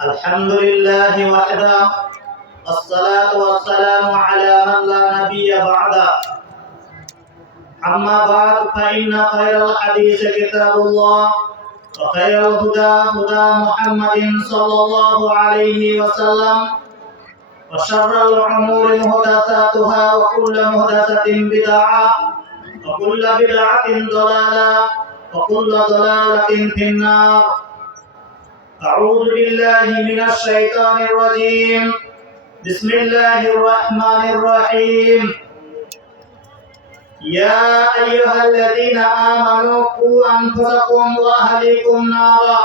الحمد لله وحده والصلاة والسلام على من لا نبي بعده أما بعد فإن خير الحديث كتاب الله وخير الهدى هدى محمد صلى الله عليه وسلم وشر الأمور محدثاتها وكل محدثة بدعة وكل بدعة ضلالة وكل ضلالة في النار. أعوذ بالله من الشيطان الرجيم. بسم الله الرحمن الرحيم. يا أيها الذين آمنوا قوا أنفسكم وأهليكم نارا.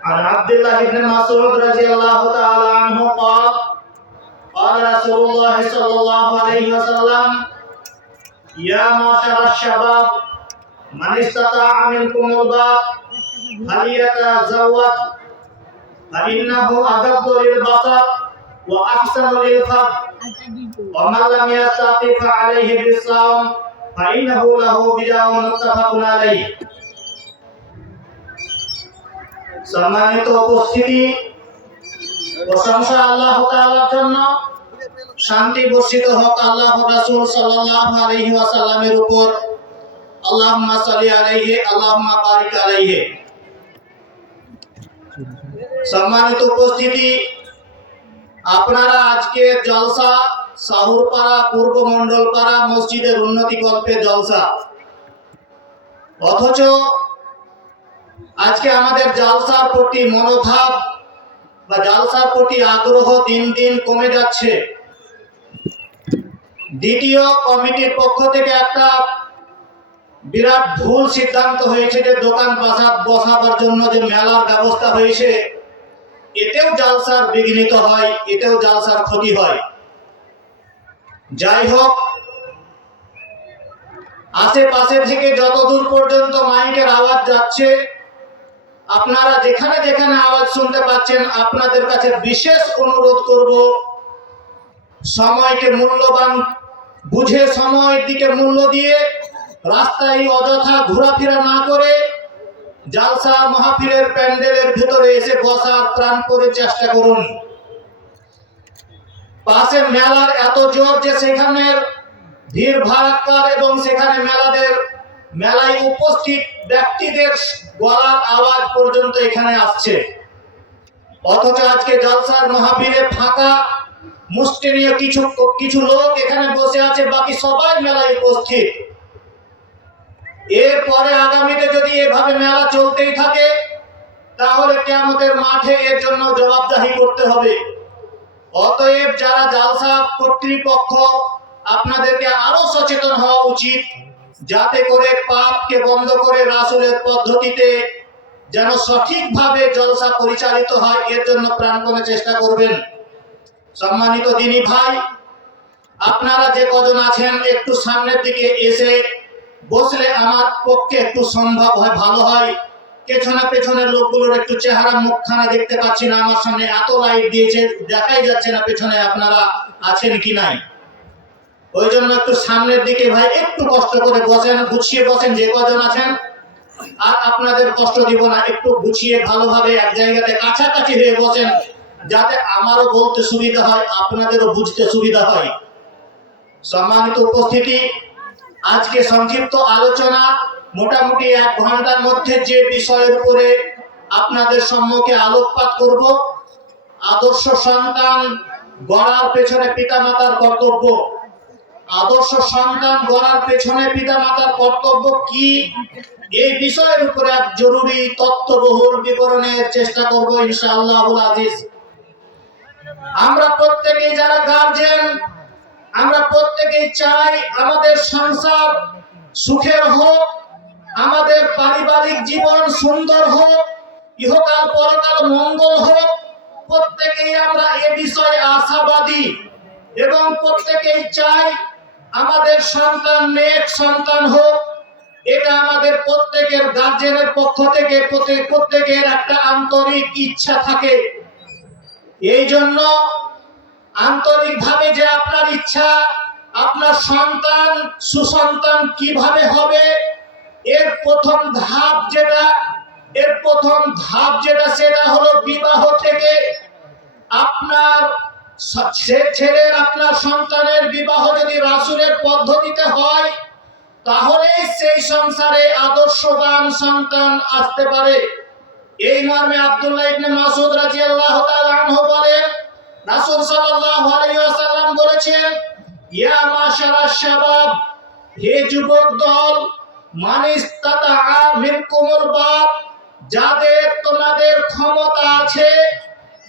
عن عبد الله بن مسعود رضي الله تعالى عنه قال قال رسول الله صلى الله عليه وسلم يا معشر الشباب من استطاع منكم الباء فليتزوج فإنه أغض للبصر وأحسن للفرج ومن لم يستطع فعليه بالصوم فإنه له وجاء متفق عليه. সম্মানিত উপস্থিতি, প্রশংসা আল্লাহ তাআলার জন্য, শান্তি বর্ষিত হোক আল্লাহ রাসূল সাল্লাল্লাহু আলাইহি ওয়াসাল্লামের উপর। আল্লাহুম্মা সাল্লি আলাইহি আল্লাহুম্মা বারিক আলাইহি। সম্মানিত উপস্থিতি, আপনারা আজকে জলসা সাহুরপাড়া পূর্ব মণ্ডলপাড়া মসজিদের উন্নতি কল্পে জলসা, অথচ আজকে আমাদের জালসার প্রতি মনোভাব বা জালসার প্রতি আগ্রহ দিন দিন কমে যাচ্ছে। দ্বিতীয় কমিটির পক্ষ থেকে একটা বিরাট ভুল সিদ্ধান্ত হয়েছে যে দোকান বসাবার জন্য যে মেলার ব্যবস্থা হয়েছে, এতেও জালসার বিঘ্নিত হয়, এতেও জালসার ক্ষতি হয়। যাই হোক, আশেপাশে থেকে যতদূর পর্যন্ত মাইকের আওয়াজ যাচ্ছে, আপনারা যেখানে যেখানে আওয়াজ শুনতে পাচ্ছেন, আপনাদের কাছে বিশেষ অনুরোধ করব, সময়কে মূল্যবান বুঝে সময়ের দিকে মূল্য দিয়ে রাস্তায় অযথা ঘোরাফেরা না করে জালসা মাহফিলের প্যান্ডেলের ভিতরে এসে বসার প্রাণ করে চেষ্টা করুন। পাশে মেলার এত জোর যে সেখানের ভিড় ভাড়াক্কার এবং সেখানে মেলায় উপস্থিত ব্যক্তিদের গলার আওয়াজ পর্যন্ত এখানে আসছে, অথচ আজকে জালসার মাহফিলে ফাঁকা মুষ্টি নিয়ে কিছু লোক এখানে বসে আছে, বাকি সবাই মেলায় উপস্থিত। এরপরে আগামীতে যদি এভাবে মেলা চলতেই থাকে, তাহলে কিয়ামতের মাঠে এর জন্য জবাবদিহি করতে হবে। অতএব যারা জালসা কর্তৃপক্ষ, আপনাদেরকে আরো সচেতন হওয়া উচিত, যাতে করে পাপকে বন্ধ করে রাসূলের পদ্ধতিতে যেন সঠিকভাবে জলসা পরিচালিত হয়, এর জন্য প্রাণপণে চেষ্টা করবেন। সম্মানিত দিনী ভাই, আপনারা যে কজন আছেন একটু সামনের দিকে এসে বসলে আমার পক্ষে একটু সম্ভব হয়, ভালো হয়। পেছনের লোকগুলোর একটু চেহারা মুখখানা দেখতে পাচ্ছি না, আমার সামনে এত লাইট দিয়েছে, দেখাই যাচ্ছে না পেছনে আপনারা আছেন কি নাই। ওই জন্য একটু সামনের দিকে ভাই একটু কষ্ট করে বসেন, গুছিয়ে বসেন যে কজন আছেন। আর আপনাদের কষ্ট দিব না, একটু গুছিয়ে ভালোভাবে এক জায়গাতে কাছাকাছি হয়ে বসেন, যাতে আমারও বলতে সুবিধা হয়, আপনাদেরও বুঝতে সুবিধা হয়। সম্মানিত উপস্থিতি, আজকে সংক্ষিপ্ত আলোচনা, মোটামুটি 1 ঘন্টার মধ্যে যে বিষয়ের উপরে আপনাদের সম্মুখে আলোকপাত করব, আদর্শ সন্তান গড়ার পেছনে পিতামাতার কর্তব্য। আদর্শ সন্তান গড়ার পেছনে পিতামাতার কর্তব্য কি, এই বিষয়ের উপরে এক জরুরি তথ্যবহুল বিবরণের চেষ্টা করব ইনশাআল্লাহুল আজিজ। আমরা প্রত্যেকেই যারা গার্জিয়ান, আমরা প্রত্যেকেই চাই আমাদের সংসার সুখের হোক, আমাদের পারিবারিক জীবন সুন্দর হোক, ইহকাল পরকাল মঙ্গল হোক। প্রত্যেকেই আমরা এ বিষয়ে আশাবাদী এবং প্রত্যেকেই চাই আমাদের সন্তান নেক সন্তান হোক। এটা আমাদের প্রত্যেকের গার্জিয়ানের পক্ষ থেকে প্রত্যেকের একটা আন্তরিক ইচ্ছা থাকে। এই জন্য আন্তরিকভাবে যে আপনার ইচ্ছা, আপনার সন্তান সুসন্তান কিভাবে হবে, এর প্রথম ধাপ যেটা এর প্রথম ধাপ যেটা, সেটা হলো বিবাহ থেকে আপনার ছেলের, আপনার সন্তানের বিবাহ যদি রাসূলের পদ্ধতিতে হয়, তাহলে সেই সংসারে আদর্শবান সন্তান আসতে পারে। এই মর্মে আব্দুল্লাহ ইবনে মাসউদ রাদিয়াল্লাহু তাআলা আনহু বলেন, রাসূল সাল্লাল্লাহু আলাইহি ওয়াসাল্লাম বলেছেন, ইয়া মাশারাশ শাবাব, হে যুবক দল, মান ইসতাতা মিনকুমুল বাত, যাদের তোমাদের ক্ষমতা আছে,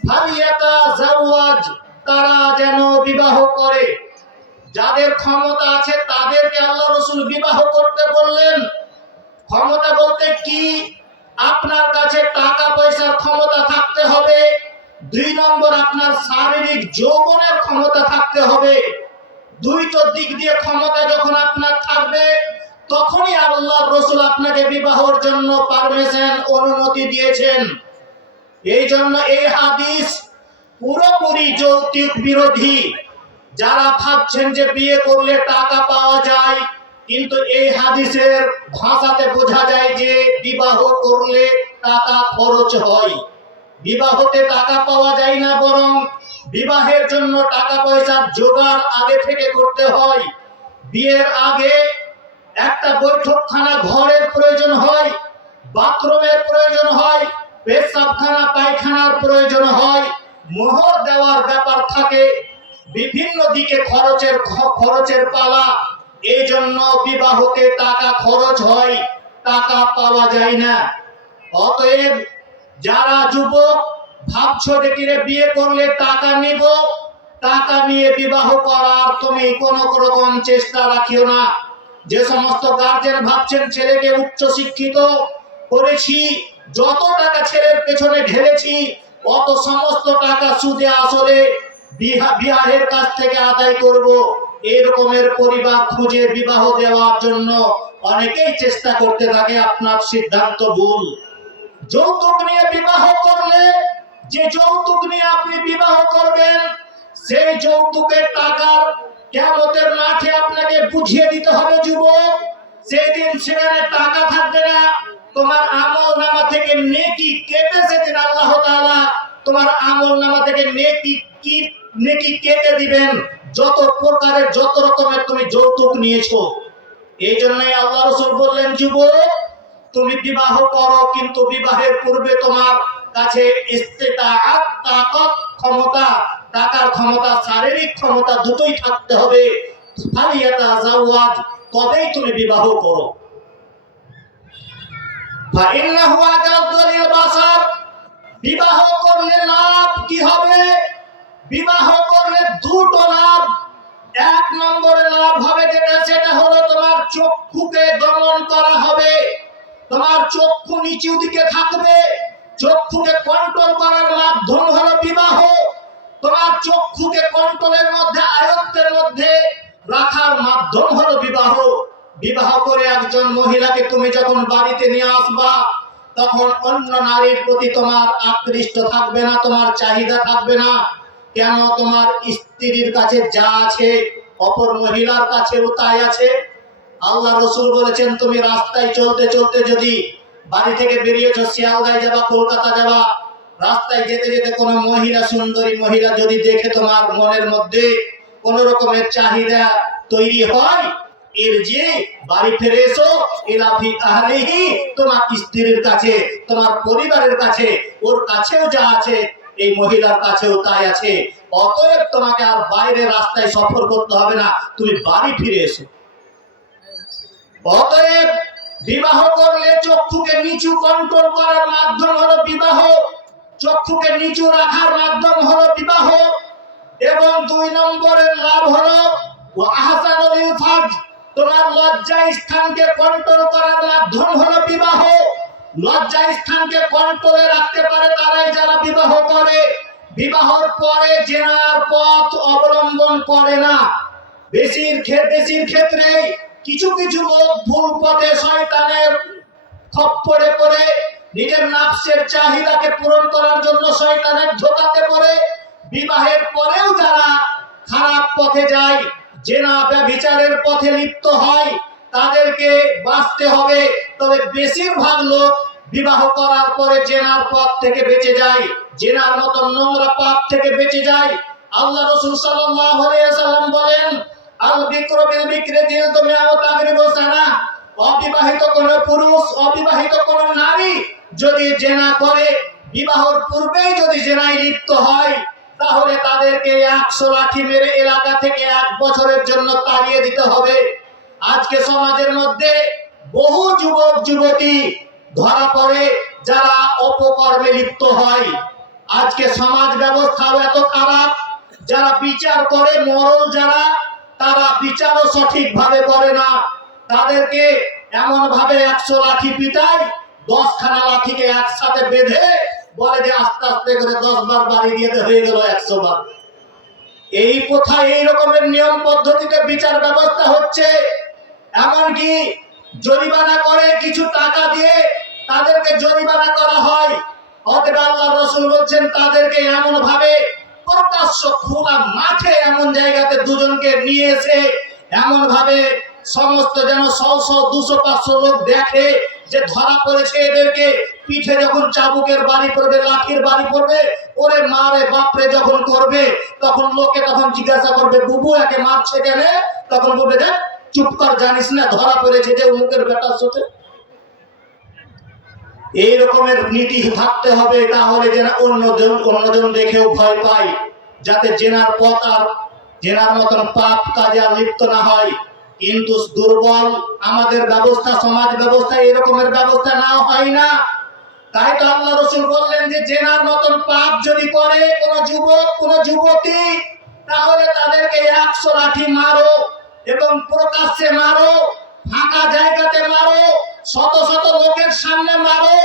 ফালিয়াতাজাওয়াজ, তারা যেন বিবাহ করে। যাদের ক্ষমতা আছে তাদেরকে আল্লাহ রাসূল বিবাহ করতে বললেন। ক্ষমতা বলতে কি? আপনার কাছে টাকা পয়সার ক্ষমতা থাকতে হবে, 2 নম্বর আপনার শারীরিক যৌবনের ক্ষমতা থাকতে হবে। দুইটো দিক দিয়ে ক্ষমতা যখন আপনার থাকবে, তখনই আল্লাহর রাসূল আপনাকে বিবাহের জন্য পারমিশন, অনুমতি দিয়েছেন। এই জন্য এই হাদিস পুরোপুরি যৌতুক বিরোধী। যারা ভাবছেন যে বিয়ে করলে টাকা পাওয়া যায়, কিন্তু এই হাদিসের ভাষাতে বোঝা যায় যে বিবাহ করলে টাকা খরচ হয়। বিবাহতে টাকা পাওয়া যায় না, বরং বিবাহের জন্য টাকা পয়সার জোগাড় আগে থেকে করতে হয়। বিয়ের আগে একটা বৈঠকখানা ঘরের প্রয়োজন হয়, বাথরুমের প্রয়োজন হয়, পেশাবখানা পায়খানার প্রয়োজন হয়, মোহর দেওয়ার ব্যাপার থাকে, বিভিন্ন দিকে খরচের পালা। এই জন্য বিবাহতে টাকা খরচ হয়, টাকা পাওয়া যায় না। অতএব যারা যুবক ভাবছো যে কিরে বিয়ে করলে টাকা নিব, টাকা নিয়ে বিবাহ করার তুমি কোনো রকম চেষ্টা রাখিও না। যে সমস্ত গার্জেন ভাবছেন ছেলেকে উচ্চ শিক্ষিত করেছি, যত টাকা ছেলের পেছনে ঢেলেছি, অত সমস্ত টাকা সুদে আসলে বিবাহের কাছ থেকে আদায় করব, এরকমের পরিবার খুঁজে বিবাহ দেওয়ার জন্য অনেকেই চেষ্টা করতে থাকে। আপনার সিদ্ধান্ত ভুল। যৌতুক নিয়ে বিবাহ করলে, যে যৌতুক নিয়ে আপনি বিবাহ করবেন, সেই যৌতুকের টাকার কিয়ামতের মাঠে আপনাকে বুঝিয়ে দিতে হবে যুবক। সেই দিন সেখানে টাকা থাকবে না, তোমার আমলনামা থেকে নেকি কেটে, সেদিন আল্লাহ তাআলা তোমার আমলনামা থেকে নেকি কেটে দিবেন, যত প্রকারের, যত রকমের তুমি যৌতুক নিয়েছো। এই জন্যই আল্লাহ রাসূল বললেন, যুবক তুমি বিবাহ করো, কিন্তু বিবাহের পূর্বে তোমার কাছে ইস্তিতাআত, তাকত, ক্ষমতা, টাকার ক্ষমতা, শারীরিক ক্ষমতা দুটোই থাকতে হবে। ফালিয়াতাজাওয়াজ, তবেই তুমি বিবাহ করো। ফাইন্নাহু আগাদ্দু লিল বাসার, বিবাহ করলে লাভ কি হবে? বিবাহ করলে দুটো লাভ। 1 নম্বরে লাভ হবে যেটা, সেটা হলো তোমার চক্ষুকে দমন করা হবে। তোমার চক্ষু নিচু দিকে থাকবে। চক্ষুকে কন্ট্রোল করার মাধ্যম হলো বিবাহ। তোমার চক্ষুকে কন্ট্রোলের মধ্যে, আয়ত্তের মধ্যে রাখার মাধ্যম হলো বিবাহ। বিবাহ করে একজন মহিলাকে তুমি যখন বাড়িতে নিয়ে আসবা, তখন অন্য নারীর প্রতি তোমার আকৃষ্ট থাকবে না, তোমার চাহিদা থাকবে না। কেন? তোমার স্ত্রীর কাছে যা আছে, অপর মহিলার কাছেও তাই আছে। আল্লাহ রাসূল বলেছেন, তুমি রাস্তায় চলতে চলতে যদি বাড়ি থেকে বেরিয়েছো, শিয়ালদায় যাবা, কলকাতা যাবা, রাস্তায় যেতে যেতে কোনো মহিলা, সুন্দরী মহিলা যদি দেখে তোমার মনের মধ্যে কোন রকমের চাহিদা তৈরি হয়, এর যে বাড়ি ফিরে এসো, ইলাফি আহলিহি, তোমার স্ত্রীর কাছে, তোমার পরিবারের কাছে, ওর কাছেও যা আছে এই মহিলার কাছেও তাই আছে। অতএব তোমাকে আর বাইরে রাস্তায় সফর করতে হবে না, তুমি বাড়ি ফিরে এসো। অতএব বিবাহ করলে চক্ষুকে নিচু কন্ট্রোল করার মাধ্যম হলো বিবাহ, চক্ষুকে নিচু রাখার মাধ্যম হলো বিবাহ। এবং 2 নম্বরের লাভ হলো আহসানুল ইলফাজ, তোমার লজ্জা স্থানকে কন্ট্রোল করার মাধ্যম হলো বিবাহ। লজ্জা স্থানকে কন্ট্রোলে রাখতে পারে তারাই যারা বিবাহ করে। বিবাহর পরে জেনার পথ অবলম্বন করে না। বেশির ক্ষেত্রে কিছু কিছু লোক ভুল পথে, শয়তানের খপ্পরে পড়ে, নিজের নাফসের চাহিদাকে পূরণ করার জন্য শয়তানের ধোঁকাতে পড়ে বিবাহের পরেও যারা খারাপ পথে যায়, জেনা ব্যভিচারের পথে লিপ্ত হয়, তাদেরকে বাঁচতে হবে। তবে বেশিরভাগ লোক বিবাহ করার পরে জেনার পথ থেকে বেঁচে যায়, জেনার মতো নোংরা পাপ থেকে বেঁচে যায়। আল্লাহ রাসূল সাল্লাল্লাহু আলাইহি ওয়াসাল্লাম বলেন, আল বিকরু বিল বিকরি জিলদু মিআত তাগরিবু সানা। অবিবাহিত কোন পুরুষ, অবিবাহিত কোন নারী যদি জেনা করে, বিবাহের পূর্বেই যদি জেনায় লিপ্ত হয়, তাহলে তাদেরকে 100 লাঠি মেরে এলাকা থেকে 1 বছরের জন্য তাড়িয়ে দিতে হবে। আজকে সমাজের মধ্যে বহু যুবক যুবতী ধরা পড়ে যারা অপকর্মে লিপ্ত হয়। আজকে সমাজ ব্যবস্থাও এত খারাপ, যারা বিচার করে মরল যারা, তারা বিচারও সঠিকভাবে করে না। তাদেরকে এমন ভাবে 100 লাঠি পিটায়, 10 খানা লাঠিকে একসাথে বেঁধে বলে যে আস্তে আস্তে করে 10 বার বাড়ি দিতে হয়ে গেল 100 বার। এই কোথায় এই রকমের নিয়ম পদ্ধতিতে বিচার ব্যবস্থা হচ্ছে। এমনকি জরিমানা করে, কিছু টাকা দিয়ে তাদেরকে জরিমানা করা হয়। অতএব আল্লাহর রাসূল বলেন তাদেরকে এমন ভাবে প্রকাশ্য খোলা মাঠে এমন জায়গাতে দুজনকে নিয়ে এসে এমন ভাবে সমস্ত যেন 100 200 500 লোক দেখে যে ধরা পড়েছে, এদেরকে পিঠে যখন চাবুকের বাড়ি পড়বে, লাঠির বাড়ি পড়বে, ওরে মারে বাপরে যখন করবে, তখন লোকে তখন জিজ্ঞাসা করবে বুবু একে মারছে কেন? তখন বলবে যে চুপ কর, জানিস না ধরা পড়েছে যে মুখের বেটার সাথে। এই রকমের নীতি থাকতে হবে, তাহলে যেন অন্যজন দেখেও ভয় পায়, যাতে জেনার পথ আর জেনার মতন পাপ কাজে আর লিপ্ত না হয়। কিন্তু দুর্বল আমাদের ব্যবস্থা, সমাজ ব্যবস্থা, এরকমের ব্যবস্থা না হয় না। তাই তো আল্লাহ রাসূল বললেন যে জেনার মতন পাপ যদি করে কোন যুবক কোন যুবতী, তাহলে তাদেরকে 100 লাঠি মারো, এবং প্রকাশ্যে মারো, ফাঁকা জায়গাতে মারো, শত শত লোকের সামনে মারো,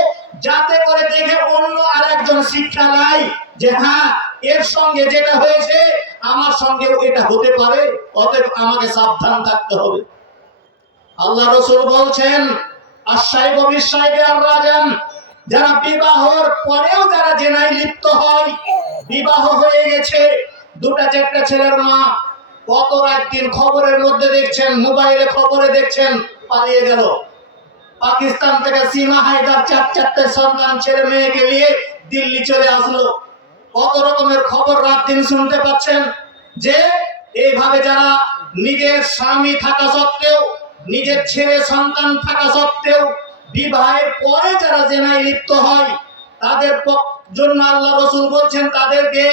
যাতে করে দেখে অন্য আরেকজন শিক্ষা নেয় যে হ্যাঁ এর সঙ্গে যেটা হয়েছে আমার সঙ্গেও এটা হতে পারে, অতএব আমাকে সাবধান থাকতে হবে। আল্লাহ রাসূল বলছেন আশ-শাইবু বিশ-শাইবি আর-রাজাম, যারা বিবাহের পরেও যারা জেনায় লিপ্ত হয়, বিবাহ হয়ে গেছে, 2টা 4টা ছেলের মা, কত একদিন খবরের মধ্যে দেখছেন, মোবাইলে খবরে দেখছেন পালিয়ে গেল। পাকিস্তান থেকে সীমা হায়দার 4 সন্তান ছেলে মেয়েকে নিয়ে দিল্লি চলে আসলো। কত রকমের খবর রাত দিন শুনতে পাচ্ছেন যে এইভাবে যারা নিজের স্বামী থাকা সত্ত্বেও, নিজের ছেলে সন্তান থাকা সত্ত্বেও বিবাহের পরে যারা জেনায় লিপ্ত হয়, তাদের জন্য আল্লাহ রাসূল বলছেন তাদেরকে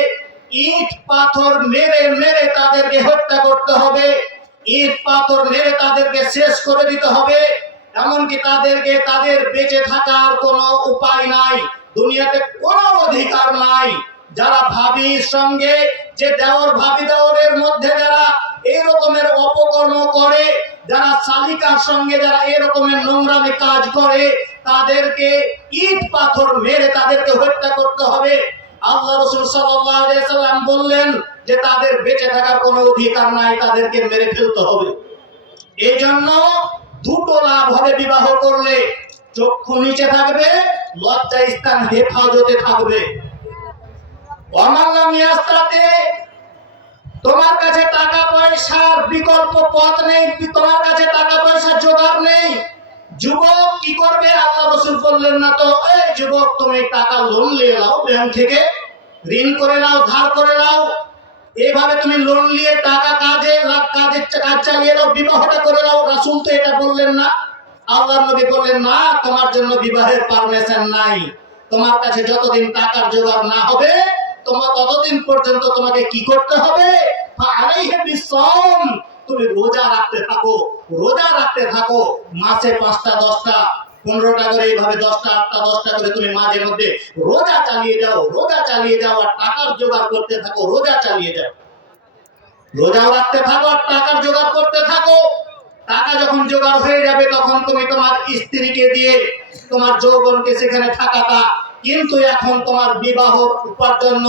ইট পাথর মেরে মেরে তাদেরকে হত্যা করতে হবে, ইট পাথর মেরে তাদেরকে শেষ করে দিতে হবে। এমনকি তাদেরকে তাদের বেঁচে থাকার কোনো উপায় নাই, দুনিয়াতে কোনো অধিকার নাই। যারা ভাবির সঙ্গে, যে দেওর ভাবি দেওরের মধ্যে যারা এই রকমের অপকর্ম করে, যারা শালিকার সঙ্গে যারা এই রকমের নোংরামি কাজ করে, তাদেরকে ইট পাথর মেরে তাদেরকে হত্যা করতে হবে। আল্লাহ রাসূল সাল্লাল্লাহু আলাইহি ওয়াসাল্লাম বললেন যে তাদের বেঁচে থাকার কোনো অধিকার নাই, তাদেরকে মেরে ফেলতে হবে। এই জন্য দুটো লাভ হবে বিবাহ করলে, চক্ষু নিচে থাকবে, লজ্জা স্থান হেফাজতে থাকবে। ওয়ামাল্লাম ইয়াস্তাতে, তোমার কাছে টাকা পয়সার বিকল্প পথ নেই, তোমার কাছে টাকা পয়সা জোগাড় নেই, যুবক কি করবে? আল্লাহ রাসূল বললেন না তো এই যুবক তুমি টাকা লোন নিয়ে নাও, ব্যাংক থেকে ঋণ করে নাও, ধার করে নাও, এইভাবে তুমি লোন নিয়ে টাকা কাজ চালিয়ে নাও, বিবাহটা করে নাও। রাসূল তো এটা বললেন না। আল্লাহর নবী বললেন না, তোমার জন্য বিবাহের পারমিশন নাই। তোমার কাছে যতদিন টাকার জোগাড় না হবে, তোমার ততদিন পর্যন্ত তোমাকে কি করতে হবে? ফাআলাইহি বিসসাওম, তুমি রোজা রাখতে থাকো, রোজা রাখতে থাকো। মাসে 5টা 10টা 15টা করে এইভাবে 10টা 8টা 10টা করে তুমি মাঝে মধ্যে রোজা চালিয়ে যাও, রোজা চালিয়ে যাও, আর টাকার জোগাড় করতে থাকো, রোজা চালিয়ে যাও, রোজাও রাখতে থাকো আর টাকার জোগাড় করতে থাকো। টাকা যখন জোগাড় হয়ে যাবে তখন তুমি তোমার স্ত্রীকে দিয়ে তোমার যৌবনকে সেখানে থাকাটা, কিন্তু এখন তোমার বিবাহ উপার্জন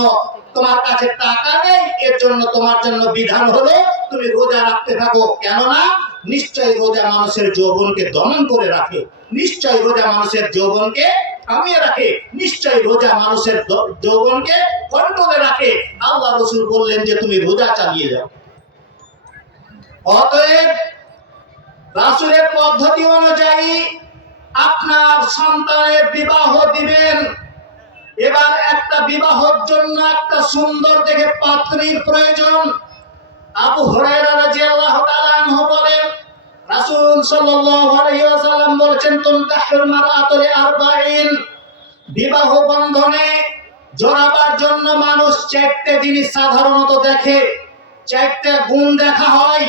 তোমার কাছে টাকা নেই, এর জন্য তোমার জন্য বিধান হলো তুমি রোজা রাখতে থাকো। কেননা নিশ্চয়ই রোজা মানুষের যৌবনকে দমন করে রাখে, নিশ্চয়ই রোজা মানুষের যৌবনকে থামিয়ে রাখে, নিশ্চয়ই রোজা মানুষের যৌবনকে কন্ট্রোলে রাখে। আল্লাহ রাসূল বললেন যে তুমি রোজা চালিয়ে যাও। অতএব রাসূলের পদ্ধতি অনুযায়ী আপনার সন্তানের বিবাহ দিবেন, এবার একটা বিবাহের জন্য একটা সুন্দর দেখে পাত্রীর প্রয়োজন। আবু হুরায়রা রাদিয়াল্লাহু তাআলা আনহু বলেন, রাসূল সাল্লাল্লাহু আলাইহি ওয়াসাল্লাম বলেছেন, তুনকাহুল মারআতু লিআরবাঈন, বিবাহ বন্ধনে জড়াবার জন্য মানুষ চারটে জিনিস সাধারণত দেখে, চারটে গুণ দেখা হয়।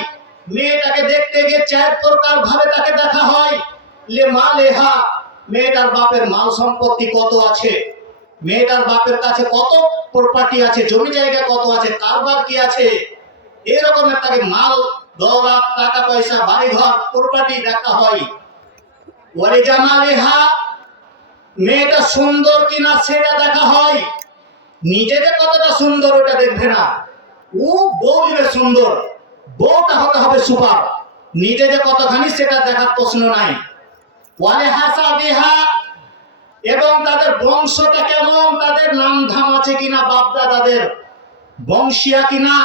মেয়েটাকে দেখতে গিয়ে চার প্রকার ভাবে তাকে দেখা হয়। লিমালিহা, মেয়েটার বাপের মাল সম্পত্তি কত আছে, মেয়েটার বাপের কাছে কত প্রপার্টি আছে, জমি জায়গা কত আছে, কারবার কি আছে, এরকমের তাকে মাল দৌলত, টাকা পয়সা, বাড়িঘর, প্রপার্টি দেখা হয়। ওয়ালি জামালিহা, মেয়েটা সুন্দর কিনা সেটা দেখা হয়। নিজে যে কতটা সুন্দর ওটা দেখবে না, ও বউ দিবে সুন্দর, বউটা হতে হবে সুপার, নিজে যে কতখানি সেটা দেখার প্রশ্ন নাই। ওয়ালি হাসাবিহা, এবং তাদের বংশটা কেমন, তাদের নাম ধাম আছে কিনা, বাপ দাদাদের বংশীয় কিনা,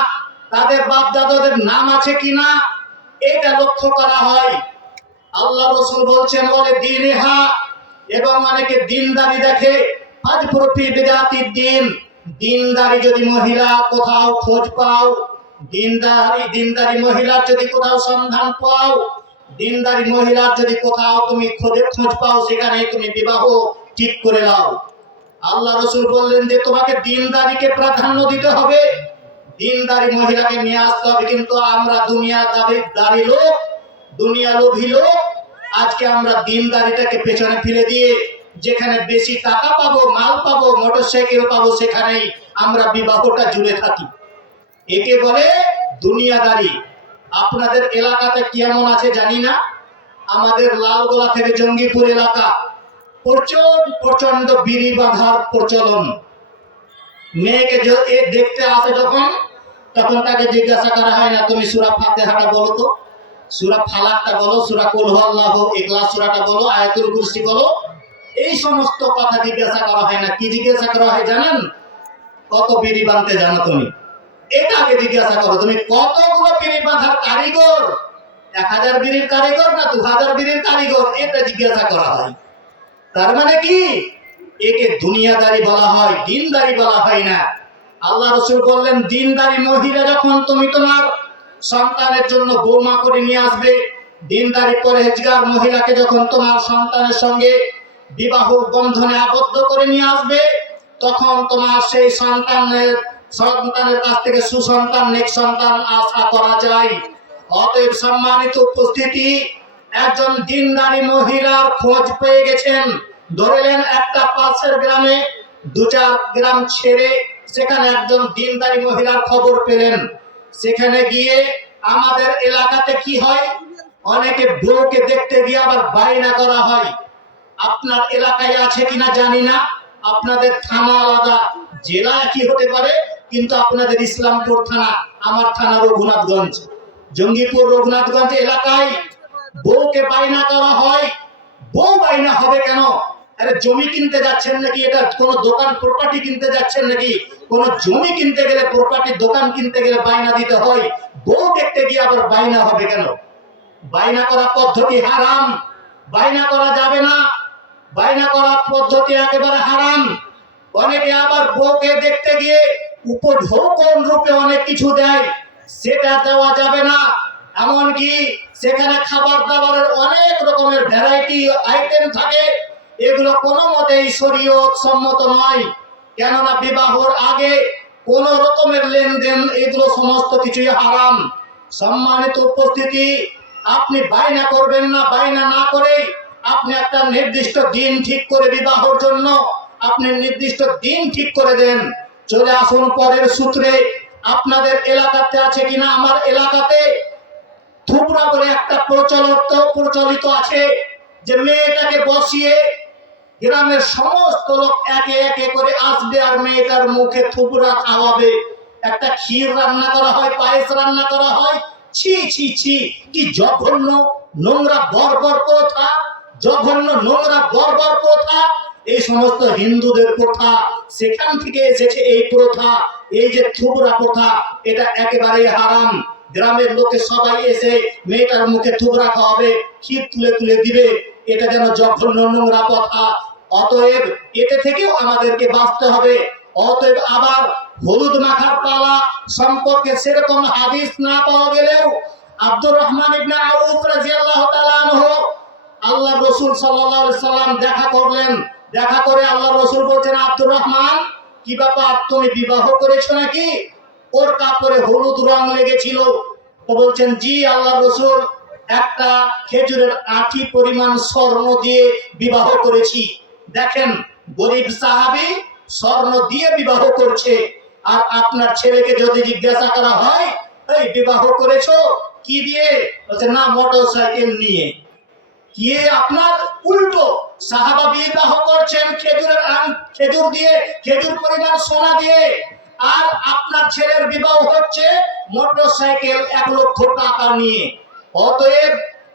তাদের বাপ দাদাদের নাম আছে কিনা, এটা লক্ষ্য করা হয়। আল্লাহ রাসূল বলছেন, বলে দিনহা, এবং অনেকে দিনদারি দেখে। আজ প্রতি বিদাতির দিন, দিনদারি যদি মহিলা কোথাও খোঁজ পাও, দিনদারি মহিলার যদি কোথাও সন্ধান পাও, দিনদারি মহিলার যদি কোথাও তুমি খোঁজ পাও, সেখানে তুমি বিবাহ ঠিক করে নাও। আল্লাহ রাসূল বললেন যে তোমাকে দিনদারিকে প্রাধান্য দিতে হবে, দিনদারি মহিলাকে নিয়ে আসতে হবে। কিন্তু আমরা দুনিয়াদারি লোক, দুনিয়া লোভী লোক, আজকে আমরা দিনদারিটাকে পেছনে ফেলে দিয়ে যেখানে বেশি টাকা পাবো, মাল পাবো, মোটরসাইকেল পাবো, সেখানেই আমরা বিবাহটা জুড়ে থাকি। একে বলে দুনিয়াদারি। আপনাদের এলাকাতে কেমন আছে জানি না, আমাদের লালগোলা থেকে জঙ্গিপুর এলাকা প্রচন্ড বিড়ি বাঁধার প্রচলন। মেয়েকে দেখতে আসে যখন, তখন তাকে জিজ্ঞাসা করা হয় না, তুমি সূরা ফাতিহাটা বলো তো, সূরা ফালাকটা বলো, সূরা কুল হুয়াল্লাহু, ইখলাস সূরাটা বলো, আয়াতুল কুরসি বলো, এই সমস্ত কথা জিজ্ঞাসা করা হয় না। কি জিজ্ঞাসা করা হয় জানেন? কত বিড়ি বাঁধতে জানো তুমি? এটা আগে জিজ্ঞাসা করো, তুমি কতগুলো বিড়ি বাঁধার কারিগর, 1000 বিড়ির কারিগর না 2000 বিড়ির কারিগর, এটা জিজ্ঞাসা করা হয়। তার মানে কি, একে দুনিয়াদারি বলা হয়, দিনদারি বলা হয় না। আল্লাহ রাসূল বললেন, দিনদারি মহিলা যখন তুমি তোমার সন্তানের জন্য বৌমা করে নিয়ে আসবে, দিনদারি পরহেজগার মহিলাকে যখন তোমার সন্তানের সঙ্গে বিবাহ বন্ধনে আবদ্ধ করে নিয়ে আসবে, তখন তোমার সেই সন্তানের কাছ থেকে সুসন্তান, নেক সন্তান আশা করা যায়। অতএব সম্মানিত উপস্থিতি, একজন দিনদারি মহিলার খোঁজ পেয়ে গেছেন, ধরলেন একটা পাশের গ্রামে, 2-4 গ্রাম ছেড়ে সেখানে একজন দিনদারি মহিলার খবর পেলেন। সেখানে গিয়ে আমাদের এলাকাতে কি হয়, অনেকে বউকে দেখতে গিয়ে আবার বায়না করা হয়। আপনার এলাকায় আছে কিনা জানি না, আপনাদের থানা আলাদা, জেলা একই হতে পারে, কিন্তু আপনাদের ইসলামপুর থানা, আমার থানা রঘুনাথগঞ্জ, জঙ্গিপুর রঘুনাথগঞ্জ এলাকায় বউকে বায়না করা হয়। বউ বায়না হবে কেন? আরে জমি কিনতে যাচ্ছেন নাকি, এটা কোন দোকান প্রপার্টি কিনতে যাচ্ছেন নাকি? কোন জমি কিনতে গেলে, প্রপার্টি দোকান কিনতে গেলে বায়না দিতে হয়, বউ দেখতে গিয়ে আবার বায়না হবে কেন? বায়না করা পদ্ধতি হারাম, বায়না করা যাবে না, বায়না করা পদ্ধতি একেবারে হারাম। অনেকে আবার বউকে দেখতে গিয়ে উপঢৌকন রূপে অনেক কিছু দেয়, সেটা দেওয়া যাবে না। এমনকি সেখানে খাবার দাবারের অনেক রকমের ভ্যারাইটি আইটেম থাকে, এগুলো কোনো মতেই শরীয়ত সম্মত নয়। কেননা বিবাহর আগে কোন রকমের লেনদেন, এগুলো সমস্ত কিছুই হারাম। সম্মানিত উপস্থিতি, আপনি বায়না করবেন না, বায়না না করে আপনি একটা নির্দিষ্ট দিন ঠিক করে, বিবাহের জন্য আপনি নির্দিষ্ট দিন ঠিক করে দেন। চলে আসুন পরের সূত্রে। আপনাদের এলাকাতে আছে কিনা, আমার এলাকাতে থুবড়া বলে একটা প্রচলিত আছে, যে মেয়েটাকে বসিয়ে গ্রামের সমস্ত লোক একে একে করে আসবে আর মেয়েটার মুখে থুবড়া খাওয়াবে। একটা ক্ষীর রান্না করা হয়, পায়েস রান্না করা হয়। ছি ছি ছি, কি জঘন্য নোংরা বর্বর প্রথা, জঘন্য নোংরা বর্বর প্রথা। এই সমস্ত হিন্দুদের প্রথা, সেখান থেকে এসেছে এই প্রথা। এই যে থুবড়া প্রথা, এটা একেবারেই হারাম। গ্রামের লোকে সবাই এসে মেয়েটার মুখে থুবড়া খাওয়াবে, ক্ষীর তুলে তুলে দিবে, এটা যেন জঘন্য নোংরা কথা। অতএব এতে থেকেও আমাদেরকে বাঁচতে হবে। অতএব আবার হলুদ মাখার পালা সম্পর্কে সেরকম হাদিস না পাওয়া গেলেও আব্দুর রহমান ইবনে আউফ রাদিয়াল্লাহু তাআলা আনহু আল্লাহ রাসূল সাল্লাল্লাহু আলাইহি সাল্লাম দেখা করলেন। দেখা করে আল্লাহ রাসূল বলছেন, আব্দুর রহমান, কি ব্যাপার, তুমি বিবাহ করেছো নাকি? ওর কাপড়ে হলুদ রং লেগেছিল। তো বলছেন, জি আল্লাহ রাসূল, একটা খেজুরের আঁটি পরিমাণ স্বর্ণ দিয়ে বিবাহ করেছি। দেখেন, গরিব সাহাবী স্বর্ণ দিয়ে বিবাহ করছে। আর আপনার ছেলেকে যদি জিজ্ঞাসা করা হয়, এই বিবাহ করেছো কি দিয়ে? বলছে, না, মোটরসাইকেল নিয়ে। কি আপনার উল্টো, সাহাবা বিবাহ করছেন খেজুর দিয়ে, খেজুর পরিমাণ সোনা দিয়ে, আর আপনার ছেলের বিবাহ হচ্ছে মোটরসাইকেল 1,00,000 টাকা নিয়ে। অতএব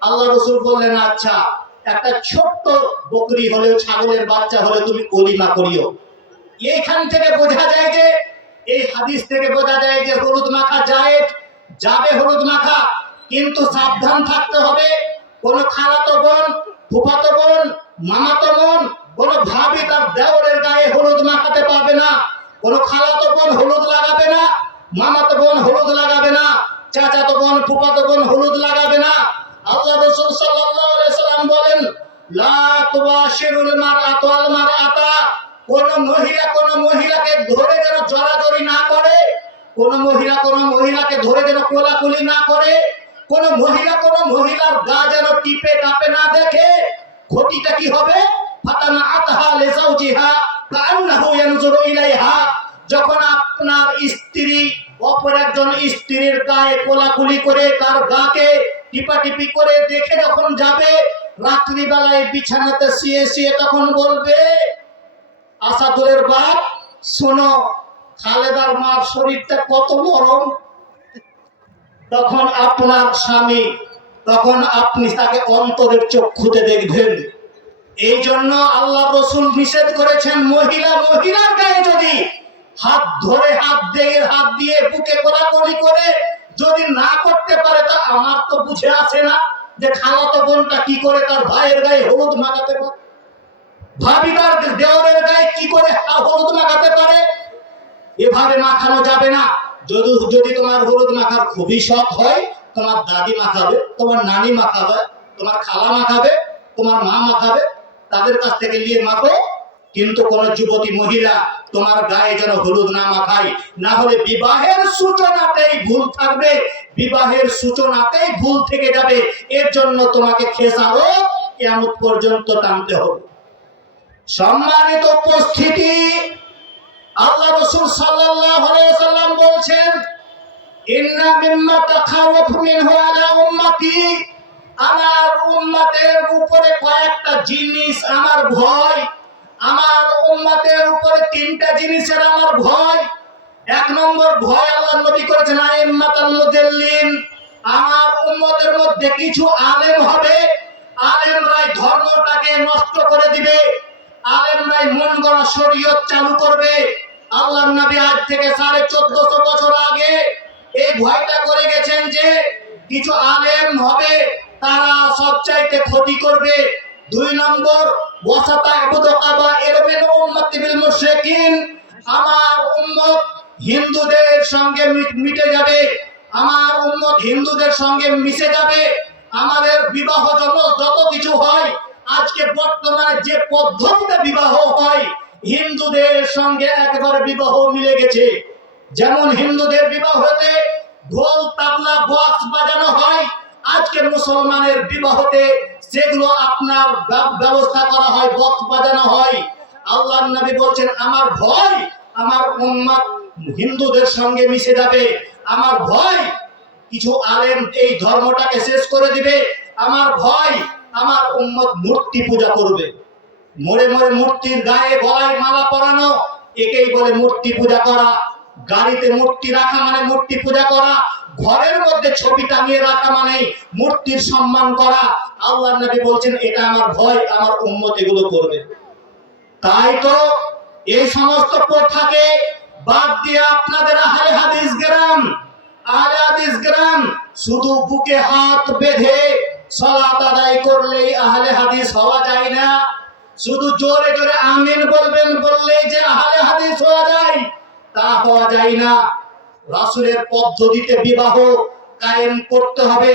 আল্লাহ রাসূল বললেন, আচ্ছা, একটা ছোট্ট বকরি হলেও, ছাগলের বাচ্চা হলে তুমি ওলিমা করিও। এইখান থেকে বোঝা যায় যে, এই হাদিস থেকে বোঝা যায় যে হলুদ মাখা জায়েজ, যাবে হলুদ মাখা, কিন্তু সাবধান থাকতে হবে। কোন খালাতো বোন, ফুফাতো বোন, মামাতো বোন, কোন ভাবি তার দেওরের গায়ে হলুদ মাখাতে পারবে না। কোন খালাতো বোন হলুদ লাগাবে না, মামাতো বোন হলুদ লাগাবে না, চাচাতো বোন, ফুফাতো বোন হলুদ লাগাবে না। আল্লাহ রাসূল সাল্লাল্লাহু আলাইহি সাল্লাম বলেন, লা তুবাশিরুল মারআতু আল মারআতা, কোন মহিলাকে ধরে যেন জড়াজড়ি না করে, কোন মহিলাকে ধরে যেন কোলাকুলি না করে, কোন মহিলার গা যেন টিপে টাপে না দেখে। ক্ষতিটা কি হবে? ফাতানা আতহা লিজাওজিহা কান্নাহু ইয়ানজুরু ইলাইহা, যখন আপনার স্ত্রী অপর একজন স্ত্রীর গায়ে কোলাকুলি করে, তার গাকে টিপাটিপি করে দেখে যখন যাবে, রাত্রি বেলায় বিছানাতে শুয়ে তখন বলবে, আসাদুলের বাপ, শোনো, খালেদার মার শরীরটা কত নরম। তখন আপনার স্বামী, তখন আপনি তাকে অন্তরের চক্ষুতে দেখবেন। এই জন্য আল্লাহ রাসূল নিষেধ করেছেন, মহিলার গায়ে যদি হাত দিয়ে বুকে কোলাকুলি করে যদি না করতে পারে, তা আমার তো বুঝে আসে না যে খালাতো বোনটা কি করে তার ভাইয়ের গায়ে হলুদ মাখাতে পারে, ভাবি তার দেওরের গায়ে কি করে হলুদ মাখাতে পারে। এভাবে মাখানো যাবে না। যদি তোমার হলুদ মাখার খুবই শখ হয়, তোমার দাদি মাখাবে, তোমার নানি মাখাবে, তোমার খালা মাখাবে, তোমার মা মাখাবে, তাদের কাছ থেকে নিয়ে মাখো। কিন্তু কোন যুবতী মহিলা তোমার গায়ে যেন হলুদ না মাখায়, না হলে বিবাহের সূচনাতেই ভুল থাকবে, বিবাহের সূচনাতেই ভুল থেকে যাবে। এর জন্য তোমাকে খেসারত কিয়ামত পর্যন্ত টানতে হবে। সম্মানিত উপস্থিতি, আল্লাহ রাসূল সাল্লাল্লাহু আলাইহি সাল্লাম বলছেন, ইন্না মিম্মা তাখাওয়াফু মিনহু আলা উম্মতি, আমার উম্মতের উপরে কয়েকটা জিনিস আমার ভয়, আমার উম্মতের উপরে 3টা জিনিসের আমার ভয়। 1 নম্বর ভয় আল্লাহর নবী করেছেন, আইম্মাতুল মুদাল্লিন, আমার উম্মতের মধ্যে কিছু আলেম হবে, আলেমরাই ধর্মটাকে নষ্ট করে দিবে, আলেমরাই মন গড়া শরীয়ত চালু করবে। আল্লাহর নবী আজ থেকে 1450 বছর আগে এই ভয়টা করে গেছেন যে কিছু আলেম হবে, তারা সবচাইতে ক্ষতি করবে। 2 নম্বর, ওয়াসাতা ইবুদু কাবাইর মিন উম্মতি বিল মুশরিকিন, আমার উম্মত হিন্দুদের সঙ্গে মিটে যাবে, আমার উম্মত হিন্দুদের সঙ্গে মিশে যাবে। আমাদের বিবাহ যত কিছু হয়, আজকে বর্তমানে যে পদ্ধতিতে বিবাহ হয়, হিন্দুদের সঙ্গে একবারে বিবাহ মিলে গেছে। যেমন হিন্দুদের বিবাহতে ঢোল তাবলা বক্স বাজানো হয়, আজকে মুসলমানের বিবাহতে সেগুলো আপনার ব্যবস্থা করা হয়, বক্স বাজানো হয়। আল্লাহর নবী বলছেন, আমার ভয় আমার উম্মত হিন্দুদের সঙ্গে মিশে যাবে, আমার ভয় কিছু আলেম এই ধর্মটাকে শেষ করে দিবে, আমার ভয় আমার উম্মত মূর্তি পূজা করবে। মরে মূর্তির গায়ে গলায় মালা পরানো, একেই বলে মূর্তি পূজা করা। গাড়িতে মূর্তি রাখা মানে মূর্তি পূজা করা, ঘরের মধ্যে ছবি টাঙিয়ে রাখা মানে মূর্তির সম্মান করা। আল্লাহর নবী বলছেন, এটা আমার ভয়, আমার উম্মত এগুলো করবে। তাই তো এই সমস্ত প্রথাকে বাদ দিয়ে আপনাদের আহলে হাদিস গ্রাম শুধু বুকে হাত বেঁধে সালাত আদায় করলেই আহলে হাদিস হওয়া যায় না। শুধু জোরে জোরে আমিন বলবেন বললেই যে আহলে হাদিস হওয়া যায় তা হওয়া যায় না। রাসূলের পদ্ধতিতে বিবাহ কায়েম করতে হবে।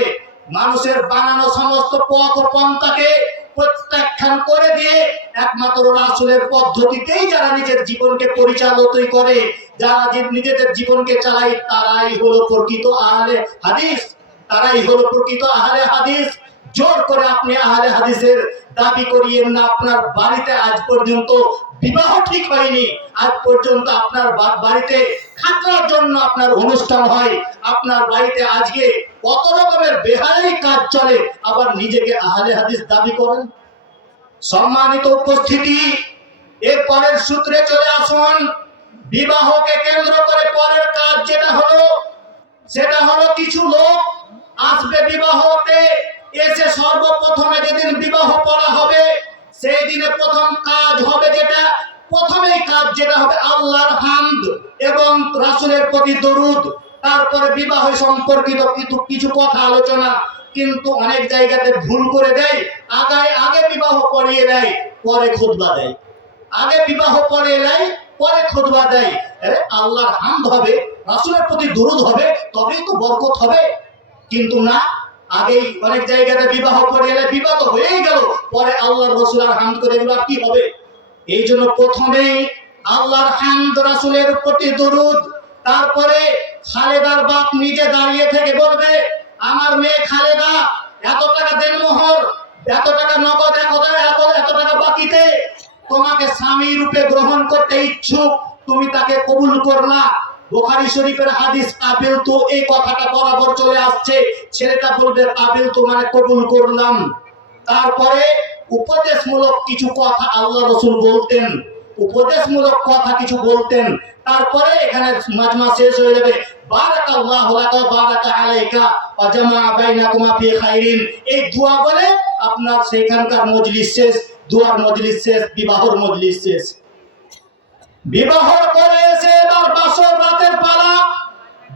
মানুষের বানানো সমস্ত পথ ও পন্থাকে প্রত্যাখ্যান করে দিয়ে একমাত্র রাসূলের পদ্ধতিতেই যারা নিজের জীবনকে পরিচালিত করে, যারা নিজেদের জীবনকে চালায়, তারাই হলো প্রকৃত আহলে হাদিস। তারাই হলো প্রকৃত আহলে হাদিস। জোর করে আপনি আহলে হাদিসের দাবি করিয়েন না। আপনার বাড়িতে আজ পর্যন্ত বিবাহ ঠিক হয়নি, আজ পর্যন্ত আপনার বাড়িতে খাতরার জন্য আপনার অনুষ্ঠান হয়, আপনার বাড়িতে আজকে কত রকমের বেহায়াই কাজ চলে, আবার নিজেকে আহলে হাদিস দাবি করেন। সম্মানিত উপস্থিতি, এর পরের সূত্রে চলে আসুন। বিবাহকে কেন্দ্র করে পরের কাজ যেটা হলো, সেটা হলো কিছু লোক আসবে বিবাহতে, এসে সর্বপ্রথমে যেদিন বিবাহ করা হবে সেই দিনে প্রথম কাজ হবে প্রথমেই কাজ যেটা হবে আল্লাহর হামদ এবং রাসূলের প্রতি দরুদ, তারপরে বিবাহ সম্পর্কিত কিছু কথা আলোচনা। কিন্তু অনেক জায়গাতে ভুল করে দেয়, আগে বিবাহ পড়িয়ে দেয়, পরে খুতবা দেয়। আগে বিবাহ পড়িয়ে দেয়, পরে খুতবা দেয়। আরে আল্লাহর হামদ হবে, রাসূলের প্রতি দরুদ হবে, তবেই তো বরকত হবে। কিন্তু না, আগেই অনেক জায়গাতে বিবাহ পড়ে এলে বিবাহ তো হয়েই গেল, পরে আল্লাহর রাসূল আর হামদ করে দিলে কি হবে? এই জন্য প্রথমেই আল্লাহর হামদ, রাসূলের প্রতি দরুদ, তারপরে খালেদার বাপ নিজে দাঁড়িয়ে থেকে বলবে, আমার মেয়ে খালেদা এত টাকা দেন মোহর, এত টাকা নগদ, এত টাকা বাকিতে তোমাকে স্বামী রূপে গ্রহণ করতে ইচ্ছুক, তুমি তাকে কবুল করলা। বুখারী শরীফের হাদিস কাবিল তো, এই কথাটা বরাবর চলে আসছে। ছেলেটা বলবে কাবিল তো মানে কবুল করলাম। তারপরে উপদেশমূলক কিছু কথা আল্লাহ রাসূল বলতেন, উপদেশমূলক কথা কিছু বলতেন। তারপরে এখানে মাজমা শেষ হয়ে যাবে, বারাকাল্লাহু লাকা ওয়া বারাকা আলাইকা ওয়া জামাআ বাইনাকুমা ফি খাইরিন। এই দোয়া বলে আপনার সেখানকার মজলিস শেষ, দোয়ার মজলিস শেষ, বিবাহর মজলিস শেষ। বিবাহ করে এসে এবার বাসর রাতের পালা।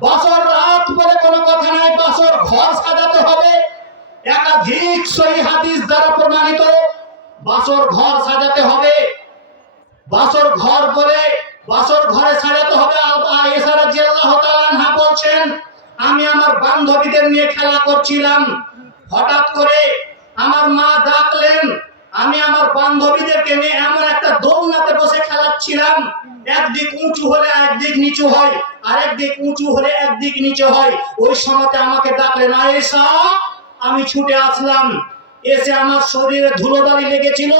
বাসর রাত বলে কোনো কথা নাই, বাসর ঘর সাজাতে হবে। একাধিক সহিহ হাদিস দ্বারা প্রমাণিত বাসর ঘর সাজাতে হবে। বাসর ঘর বলে বাসর ঘরে সাজাতে হবে। আয়েশা রাদিয়াল্লাহু তাআলা আনহা বলছেন, আমি আমার বান্ধবীদের নিয়ে খেলা করছিলাম, হঠাৎ করে আমার মা ডাকলেন, আমি আমার বান্ধবীদেরকে নিয়ে এমন একটা দোলনাতে বসে খেলাচ্ছিলাম, একদিক উঁচু হলে একদিক নিচু হয়, আরেক দিক উঁচু হলে একদিক নিচু হয়। ওই সময়তে আমাকে ডাকলেন আয়েশা, আমি ছুটে আসলাম। এসে আমার শরীরে ধুলোবালি লেগেছিল,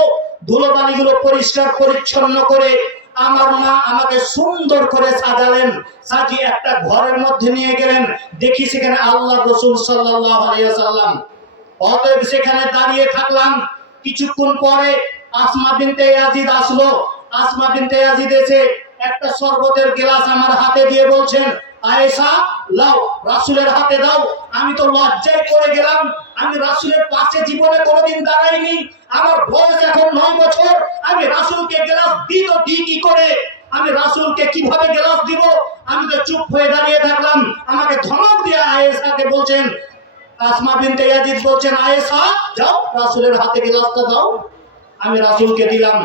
ধুলোবালিগুলো পরিষ্কার পরিচ্ছন্ন করে আমার মা আমাকে সুন্দর করে সাজালেন, সাজিয়ে একটা ঘরের মধ্যে নিয়ে গেলেন। দেখি সেখানে আল্লাহর রাসূল সাল্লাল্লাহু আলাইহি ওয়াসাল্লাম। অতএব সেখানে দাঁড়িয়ে থাকলাম। কিছুক্ষণ পরে আসমা বিনতে ইয়াজিদ আসলো। আসমা বিনতে ইয়াজিদ এসে একটা শরবতের গ্লাস আমার হাতে দিয়ে বলছেন, আয়েশা লাও, রাসূলের হাতে দাও। আমি তো লজ্জায় পড়ে গেলাম, আমি রাসূলের পাশে জীবনে কোনোদিন দাঁড়াইনি, আমার বয়স এখন 9 বছর, আমি রাসূলকে গ্লাস দিই তো দিই কি করে? আমি রাসূলকে কিভাবে গ্লাস দিব? আমি তো চুপ হয়ে দাঁড়িয়ে থাকলাম। আমাকে ধমক দিয়ে আয়েশাকে বলছেন, আসমা বিনতে ইয়াজিদ বলছেন, আয়েশা যাও রাসূলের হাতে গ্লাসটা দাও। আমি রাসূলকে দিলাম,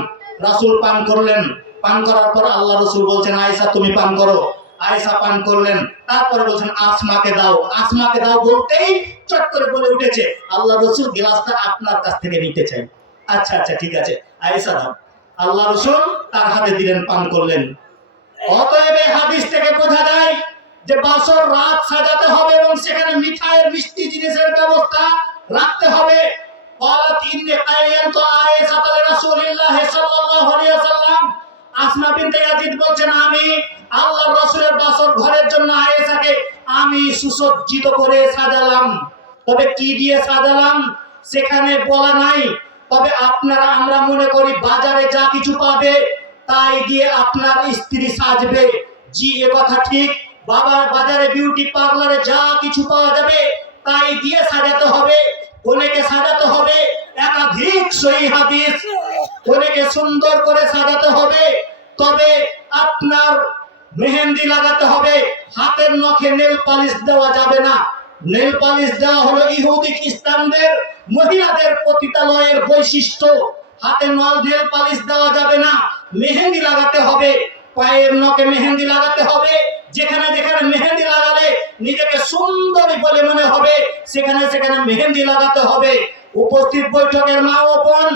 রাসূল পান করলেন। পান করার পর আল্লাহ রাসূল বলছেন, আয়েশা তুমি পান করো। আয়েশা পান করলেন। তারপরে বলছেন আসমাকে দাও। আসমাকে দাও বলতেই চট করে বলে উঠেছে, আল্লাহ রাসূল গ্লাসটা আপনার কাছ থেকে নিতে চাই। আচ্ছা আচ্ছা ঠিক আছে, আয়েশা দাও। আল্লাহ রাসূল তার হাতে দিলেন, পান করলেন। অতএব এই হাদিস থেকে বোঝা যায় যে বাসর রাত সাজাতে হবে এবং সেখানে মিঠাইয়ের মিষ্টি জিনিসের ব্যবস্থা রাখতে হবে। قالت إني قينت عائشة لرسول الله صلى الله عليه وسلم। আসমা বিনতে ইয়াজিদ বলছেন, আমি আল্লাহর রাসূলের বাসর ঘরের জন্য আয়েশাকে আমি সুসজ্জিত করে সাজালাম। তবে কি দিয়ে সাজালাম সেখানে বলা নাই। তবে আমরা মনে করি বাজারে যা কিছু পাবে তাই দিয়ে আপনার স্ত্রী সাজবে। জি, এ কথা ঠিক। বাজারে বিউটি পার্লারে যা কিছু পাওয়া যাবে তাই দিয়ে সাজাতে হবে, কনেকে সাজাতে হবে। একাধিক সহিহ হাদিস, কনেকে সুন্দর করে সাজাতে হবে। তবে আপনার মেহেন্দি লাগাতে হবে, হাতের নখে নেল পালিশ দেওয়া যাবে না। নেল পালিশ দেওয়া হলো ইহুদি খ্রিস্টানদের মহিলাদের পতিতালয়ের বৈশিষ্ট্য। হাতে নেল পালিশ দেওয়া যাবে না, মেহেন্দি লাগাতে হবে, পায়ের নখে মেহেন্দি লাগাতে হবে। যেখানে যেখানে মেহেন্দি লাগালে নিজেকে সুন্দরী বলে মনে হবে সেখানে সেখানে মেহেন্দি লাগাতে হবে। উপস্থিত বৈঠকের মা ও বোন,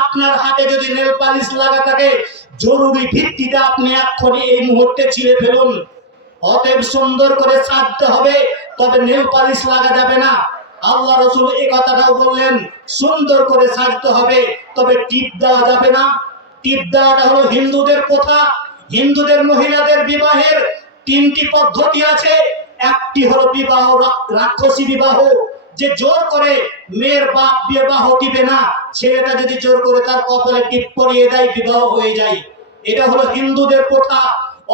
আপনার হাতে যদি নেল পালিশ লাগা থাকে জরুরি ভিত্তিতে আপনি এক্ষুনি এই মুহূর্তে ছিঁড়ে ফেলুন। অতএব সুন্দর করে সাজতে হবে, তবে নেল পালিশ লাগা যাবে না। আল্লাহ রাসূল এই কথাটাও বললেন, সুন্দর করে সাজতে হবে, তবে টিপ দেওয়া যাবে না। টিপ দেওয়াটা হলো হিন্দুদের প্রথা। হিন্দুদের মহিলাদের বিবাহের তিনটি পদ্ধতি আছে। একটি হলো বিবাহ রাক্ষসী বিবাহ, যে জোর করে মেয়ের বাপ বিবাহ দিবে না, ছেলেটা যদি জোর করে তার কপালে টিপ পরিয়ে দেয় বিবাহ হয়ে যায়। এটা হলো হিন্দুদের প্রথা।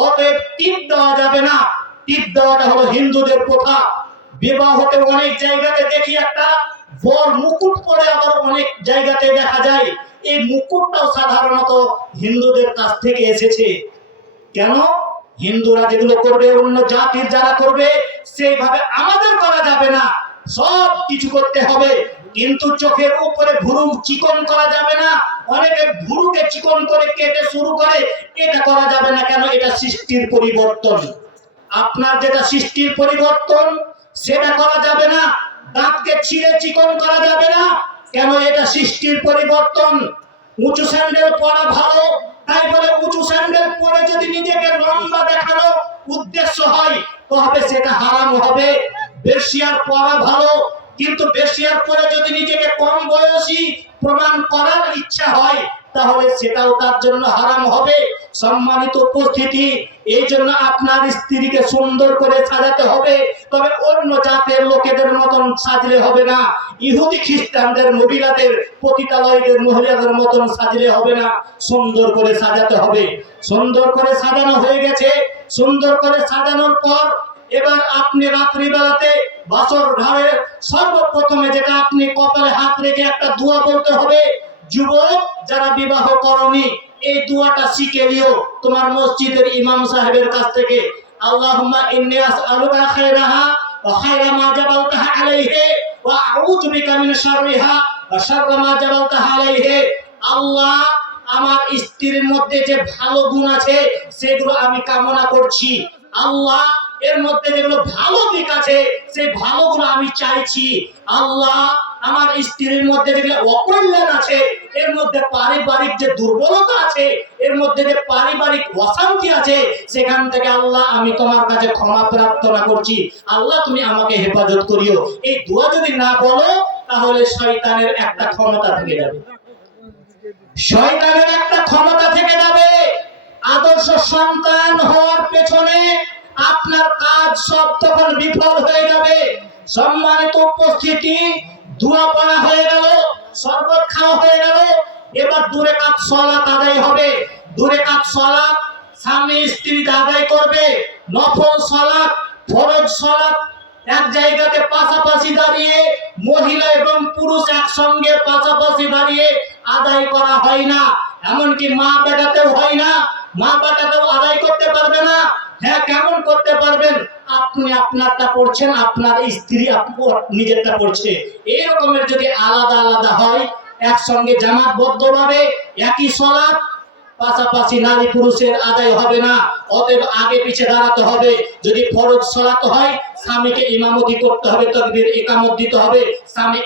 অতএব টিপ দেওয়া যাবে না। টিপ দেওয়াটা হলো হিন্দুদের প্রথা। বিবাহতে অনেক জায়গাতে দেখি একটা বর মুকুট পরে, আবার অনেক জায়গাতে দেখা যায় এই মুকুটটাও সাধারণত হিন্দুদের কাছ থেকে এসেছে। কেন? হিন্দুরা যেগুলো করবে অন্য জাতির যারা করবে সেইভাবে আমাদের করা যাবে না, সব কিছু করতে হবে। কিন্তু চোখের উপরে ভুরু চিকন করা যাবে না। অনেকে ভুরুকে চিকন করে কেটে শুরু করে, এটা করা যাবে না। কেন? এটা সৃষ্টির পরিবর্তন। আপনার যেটা সৃষ্টির পরিবর্তন সেটা করা যাবে না। দাঁতকে ছিঁড়ে চিকন করা যাবে না। কেন? এটা সৃষ্টির পরিবর্তন। উঁচু স্যান্ডেল পরা ভালো, তাই বলে উঁচু স্যান্ডেল পরে যদি নিজেকে লম্বা দেখানো উদ্দেশ্য হয় তবে সেটা হারাম হবে। বেশিয়ার পরা ভালো, কিন্তু বেশিয়ার পরে যদি নিজেকে কম বয়সী প্রমাণ করার ইচ্ছা হয় তাহলে সেটাও তার জন্য হারাম হবে। সম্মানিত উপস্থিতি, এই জন্য আপনার স্ত্রীকে সুন্দর করে সাজাতে হবে, তবে অন্য জাতের লোকেদের মতন সাজলে হবে না। ইহুদি খ্রিস্টানদের মহিলাদের পতিতালয়দের মহিলাদের মতন সাজলে হবে না, সুন্দর করে সাজাতে হবে। সুন্দর করে সাজানো হয়ে গেছে। সুন্দর করে সাজানোর পর এবার আপনি রাত্রিবেলাতে বাসর ঘরে সর্বপ্রথমে যেটা আপনি কপালে হাত রেখে একটা দোয়া বলতে হবে। যুবক যারা বিবাহ করনি, এই দোয়াটা শিখে নিও তোমার মসজিদের ইমাম সাহেবের কাছ থেকে। আল্লাহুম্মা ইন্নী আসআলুকা খায়রাহা ওয়া খায়রা মা জাবালতাহা আলাইহি ওয়া আউযু বিকা মিন শাররিহা ওয়া শাররা মা জাবালতাহা আলাইহি। আল্লাহ, আমার স্ত্রীর মধ্যে যে ভালো গুণ আছে সেগুলো আমি কামনা করছি। আল্লাহ, এর মধ্যে যেগুলো ভালো দিক আছে সেই ভালোগুলো আমি চাইছি। আল্লাহ, আমার স্ত্রীর মধ্যে যেগুলো অকল্যাণ আছে, এর মধ্যে পারিবারিক যে দুর্বলতা আছে, এর মধ্যে যে পারিবারিক অশান্তি আছে, সেখান থেকে আল্লাহ আমি তোমার কাছে ক্ষমা প্রার্থনা করছি। আল্লাহ, তুমি আমাকে হেফাজত করিও। এই দোয়া যদি না বলো তাহলে শয়তানের একটা ক্ষমতা থেকে যাবে। শয়তানের একটা ক্ষমতা থেকে যাবে। আদর্শ সন্তান হওয়ার পেছনে আপনার কাজ সব তখন বিফল হয়ে যাবে। সম্মানিত উপস্থিতি, দোয়া পড়া হয়ে গেল, শরবত খাওয়া হয়ে গেল, এবার 2 রাকাত সালাত আদায় হবে। 2 রাকাত সালাত স্বামী স্ত্রী আদায় করবে। নফল সালাত, ফরজ সালাত এক জায়গাতে পাশাপাশি দাঁড়িয়ে, মহিলা এবং পুরুষ একসঙ্গে পাশাপাশি দাঁড়িয়ে আদায় করা হয় না। এমনকি মা বেটাতেও হয় না। মা বেটাতেও আদায় করতে পারবে না। হ্যাঁ, কেমন করতে পারবেন? আপনি আপনারটা পড়ছেন, আপনার স্ত্রী নিজেরটা পড়ছে। এই রকমের যদি আলাদা আলাদা হয়, একসঙ্গে জামাতবদ্ধভাবে একই সালাত পাশাপাশি নারী পুরুষের আদায় হবে না। অতএব আগে পিছে দাঁড়াতে হবে। যদি ফরজ সালাত হয় স্বামীকে ইমামতি করতে হবে, তাকবীর ইকামত দিতে হবে, স্বামী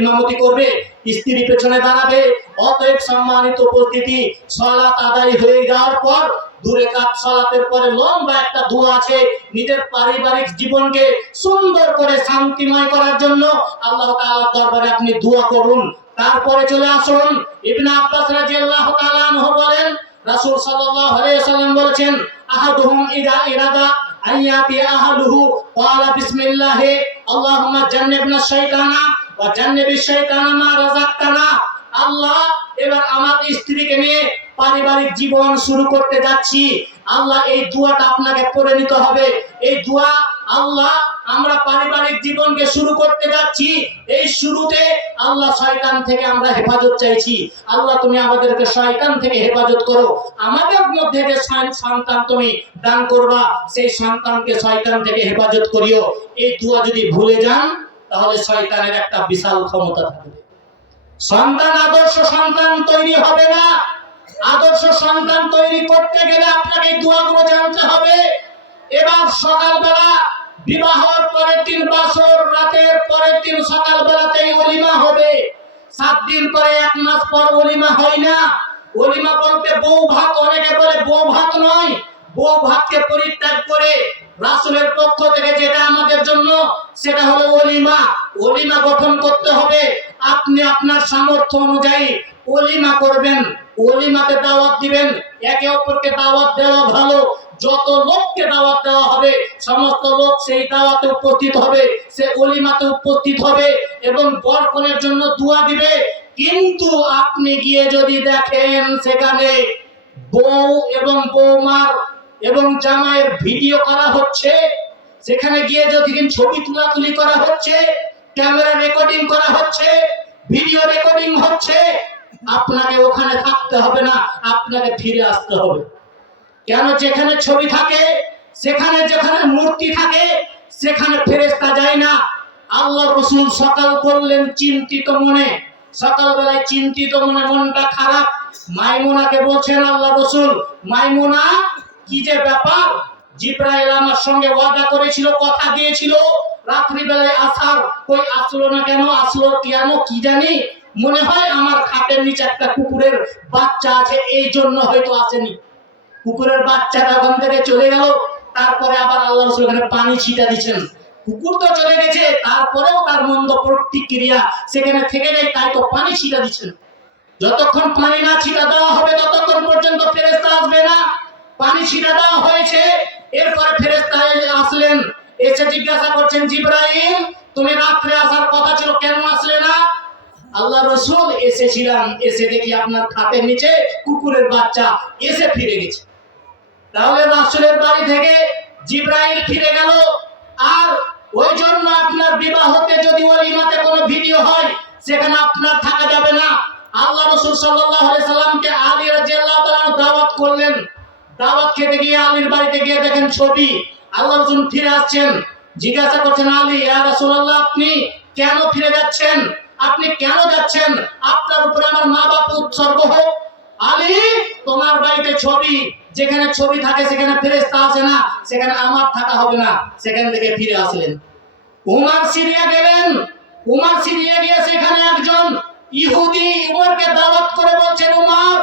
ইমামতি করবে, স্ত্রী পেছনে দাঁড়াবে। অতএব সম্মানিত উপস্থিতি, সালাত আদায় হয়ে যাওয়ার পর 2 রাকাত সালাতের পরে লম্বা একটা দোয়া আছে। নিজের পারিবারিক জীবনকে সুন্দর করে শান্তিময় করার জন্য আল্লাহ তাআলার দরবারে আপনি দোয়া করুন। তারপরে চলে আসুন, ইবনে আব্বাস রাদিয়াল্লাহু তাআলা আনহু বলেন, রাসূল সাল্লাল্লাহু আলাইহি ওয়াসাল্লাম বলেছেন, আহাদুহুম ইযা ইরাদা আইয়াতি আহলুহু ক্বালা বিসমিল্লাহ আল্লাহুম্মা জান্নিবনা শাইতানা ওয়া জান্নিবিশ শাইতানা মা রাযাকতানা। আল্লাহ, এবার আমার স্ত্রীকে নিয়ে পারিবারিক জীবন শুরু করতে যাচ্ছি। আল্লাহ, এই দোয়াটা আপনাকে পড়ে নিতে হবে। এই দোয়া আল্লাহ আমরা পারিবারিক জীবনকে শুরু করতে যাচ্ছি, এই শুরুতে আল্লাহ শয়তান থেকে আমরা হেফাজত চাইছি। আল্লাহ তুমি আমাদেরকে শয়তান থেকে হেফাজত করো, আমাদের মধ্যে যে সন্তান তুমি দান করবা সেই সন্তানকে শয়তান থেকে হেফাজত করিও। এই দোয়া যদি ভুলে যান তাহলে শয়তানের একটা বিশাল ক্ষমতা থাকবে। সন্তান আদর্শ সন্তান তৈরি হবে না। আদর্শ সন্তান তৈরি করতে গেলে আপনাকে এই দোয়াগুলো জানতে হবে। এবার সকালবেলা বিবাহের পরের দিন বাসর, রাতের পরের দিন সকালবেলাতেই ওলিমা হবে। 7 দিন পরে 1 মাস পর ওলিমা হয় না। ওলিমা বলতে বউ ভাত, অনেকে বলে বউ ভাত নয়, বউ ভাতকে পরিত্যাগ করে রাসূলের পক্ষ থেকে যেটা আমাদের জন্য সেটা হলো ওলিমা। ওলিমা গঠন করতে হবে। আপনি আপনার সামর্থ্য অনুযায়ী ওলিমা করবেন, ওলিমাতে দাওয়াত দিবেন। একে অপরকে দাওয়াত দেওয়া ভালো। যত লোককে দাওয়াত দেওয়া হবে সমস্ত লোক সেই দাওয়াতে উপস্থিত হবে, সে ওলিমাতে উপস্থিত হবে এবং বরকনের জন্য দোয়া দিবে। কিন্তু আপনি গিয়ে যদি দেখেন সেখানে বউ এবং বৌমার এবং জামাইয়ের ভিডিও করা হচ্ছে, সেখানে গিয়ে যদি ছবি তুলাতুলি করা হচ্ছে, ক্যামেরা রেকর্ডিং করা হচ্ছে, ভিডিও রেকর্ডিং হচ্ছে, আপনাকে ওখানে থাকতে হবে না, আপনাকে ফিরে আসতে হবে। কেন? যেখানে ছবি থাকে, সেখানে যেখানে মূর্তি থাকে সেখানে ফেরেশতা যায় না। আল্লাহ রাসূল সকাল করলেন চিন্তিত মনে, সকালবেলায় চিন্তিত মনে, মনটা খারাপ। মাইমুনাকে বলছেন আল্লাহ রাসূল, মাইমুনা কি যে ব্যাপার? জিবরাইল আমার সঙ্গে ওয়াদা করেছিল, কথা দিয়েছিল রাত্রি বেলায় আসার, কই আসলো না কেন? আসলো কেন কি জানি, মনে হয় আমার খাটের নিচে একটা কুকুরের বাচ্চা আছে, এই জন্য হয়তো আসেনি। কুকুরের বাচ্চাটা ওখান থেকে চলে গেল, তারপরে আবার আল্লাহ রাসূল এখানে পানি ছিটা দিচ্ছেন। কুকুর তো চলে গেছে, তারপরেও তার মন্দ প্রতিক্রিয়া সেখানে থেকে যায়, তাই তো পানি ছিটা দিচ্ছেন। যতক্ষণ পানি না ছিটা দেওয়া হবে ততক্ষণ পর্যন্ত ফেরেশতা আসবে না। পানি ছিটা দেওয়া হয়েছে, এরপরে ফেরেশতা আসলেন, এসে জিজ্ঞাসা করছেন, জিবরাইল তুমি রাত্রে আসার কথা ছিল, কেন আসলে না? আল্লাহ রাসূল এসেছিলাম, এসে দেখি আপনার খাটের নিচে কুকুরের বাচ্চা এসে ফিরে গেছে। তাহলে রাসূলের বাড়ি থেকে জিবরাইল ফিরে গেল। আর ওই জন্য আপনার বিবাহতে যদি ওলিমাতে কোনো ভিডিও হয় সেখানে আপনার থাকা যাবে না। আল্লাহ রাসূল সাল্লাল্লাহু আলাইহি সাল্লামকে আলী রাদিয়াল্লাহু তাআলা দাওয়াত করলেন। দাওয়াত খেতে গিয়ে আলীর বাড়িতে গিয়ে দেখেন ছবি। আল্লাহ রাসূল ফিরে আসছেন, জিজ্ঞাসা করছেন, আলী ইয়া রাসূলুল্লাহ আপনি কেন ফিরে যাচ্ছেন? আপনি কেন যাচ্ছেন? আপনার উপরে আমার মা বাপ উৎসর্গ হোক। আলী তোমার বাড়িতে ছবি, যেখানে ছবি থাকে সেখানে ফেরেশতা আসে না, সেখানে আমার থাকা হবে না। সেখান থেকে ফিরে আসলেন। উমর সিরিয়া গেলেন। উমর সিরিয়া গিয়ে সেখানে একজন ইহুদি উমরকে দাওয়াত করে বলছেন, উমর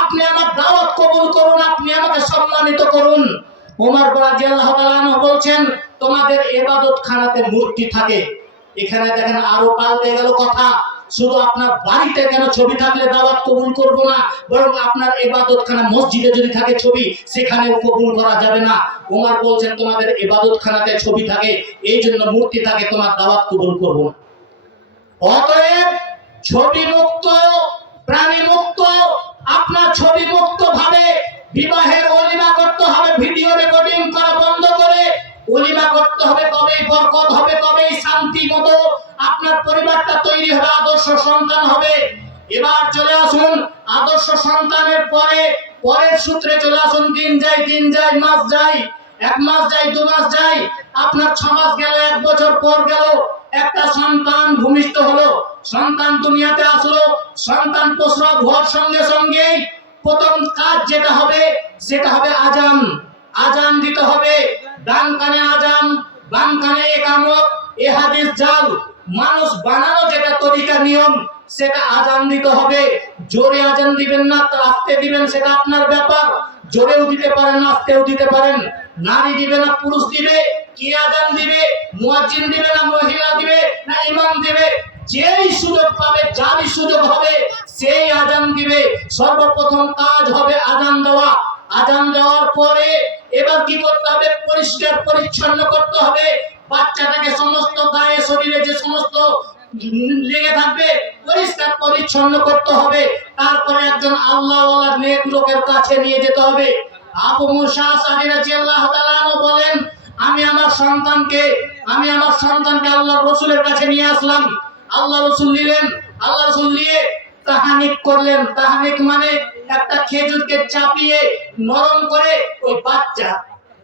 আপনি আমার দাওয়াত কবুল করুন, আপনি আমাকে সম্মানিত করুন। উমর রাদিয়াল্লাহু তাআলা আনহু বলছেন, তোমাদের ইবাদতখানাতে মূর্তি থাকে। এখানে দেখেন আরো পাল্টে গেল কথা। শুধু আপনার বাড়িতে কেন ছবি থাকলে দাওয়াত কবুল করব না, বরং আপনার ইবাদতখানা মসজিদে যদি থাকে ছবি সেখানেও কবুল করা যাবে না। ওমর বলছেন তোমাদের ইবাদতখানাতে ছবি থাকে, এই জন্য মূর্তি থাকে, তোমার দাওয়াত কবুল করব না। অতএব ছবি মুক্ত, প্রাণী মুক্ত, আপনার ছবি মুক্ত ভাবে বিবাহের ওলিমা করতে হবে। ভিডিও রেকর্ডিং করা বন্ধ করে ওলিমা করতে হবে, তবেই বরকত হবে, তবেই শান্তি মতো আপনার পরিবারটা তৈরি হবে, আদর্শ সন্তান হবে। এবার চলে আসুন আদর্শ সন্তানের পরে পরের সূত্রে চলে আসুন। দিন যায় মাস যায়, 1 মাস যায় 2 মাস যায়, আপনার 6 মাস গেল, 1 বছর পর গেল, একটা সন্তান ভূমিষ্ঠ হলো, সন্তান দুনিয়াতে আসলো। সন্তান প্রসব হওয়ার সঙ্গে সঙ্গেই প্রথম কাজ যেটা হবে সেটা হবে আজান। আজান দিতে হবে। ডান কানে আজান, বাম কানে ইকামত। এ হাদিস জাল, মানুষ বানানো যেটা তরিকা নিয়ম সেটা আজান দিতে হবে। জোরে আজান দিবেন না, আস্তে দিবেন সেটা আপনার ব্যাপার। জোরেও দিতে পারেন, আস্তেও দিতে পারেন। নারী দিবে না পুরুষ দিবে, কি আজান দিবে? মুয়াজ্জিন দিবে না মহিলা দিবে না ইমাম দিবে? যেই সুযোগ পাবে, যারই সুযোগ হবে সেই আজান দিবে। সর্বপ্রথম কাজ হবে আজান দেওয়া। আজান দেওয়ার পরে এবার কি করতে হবে? পরিষ্কার পরিচ্ছন্ন করতে হবে বাচ্চাটাকে। সমস্ত গায়ে শরীরে যে সমস্ত লেগে থাকবে পরিষ্কার পরিচ্ছন্ন করতে হবে। তারপরে একজন আল্লাহওয়ালা নেক লোকের কাছে নিয়ে যেতে হবে। আবু মুসা আশআরী রাদিয়াল্লাহু তাআলা বলেন, আমি আমার সন্তানকে আমি আমার সন্তানকে আল্লাহ রসুলের কাছে নিয়ে আসলাম, আল্লাহ রসুল নিলেন, আল্লাহ রসুল নিয়ে তাহানিক করলেন। তাহানিক মানে একটা খেজুরকে চাপিয়ে নরম করে ওই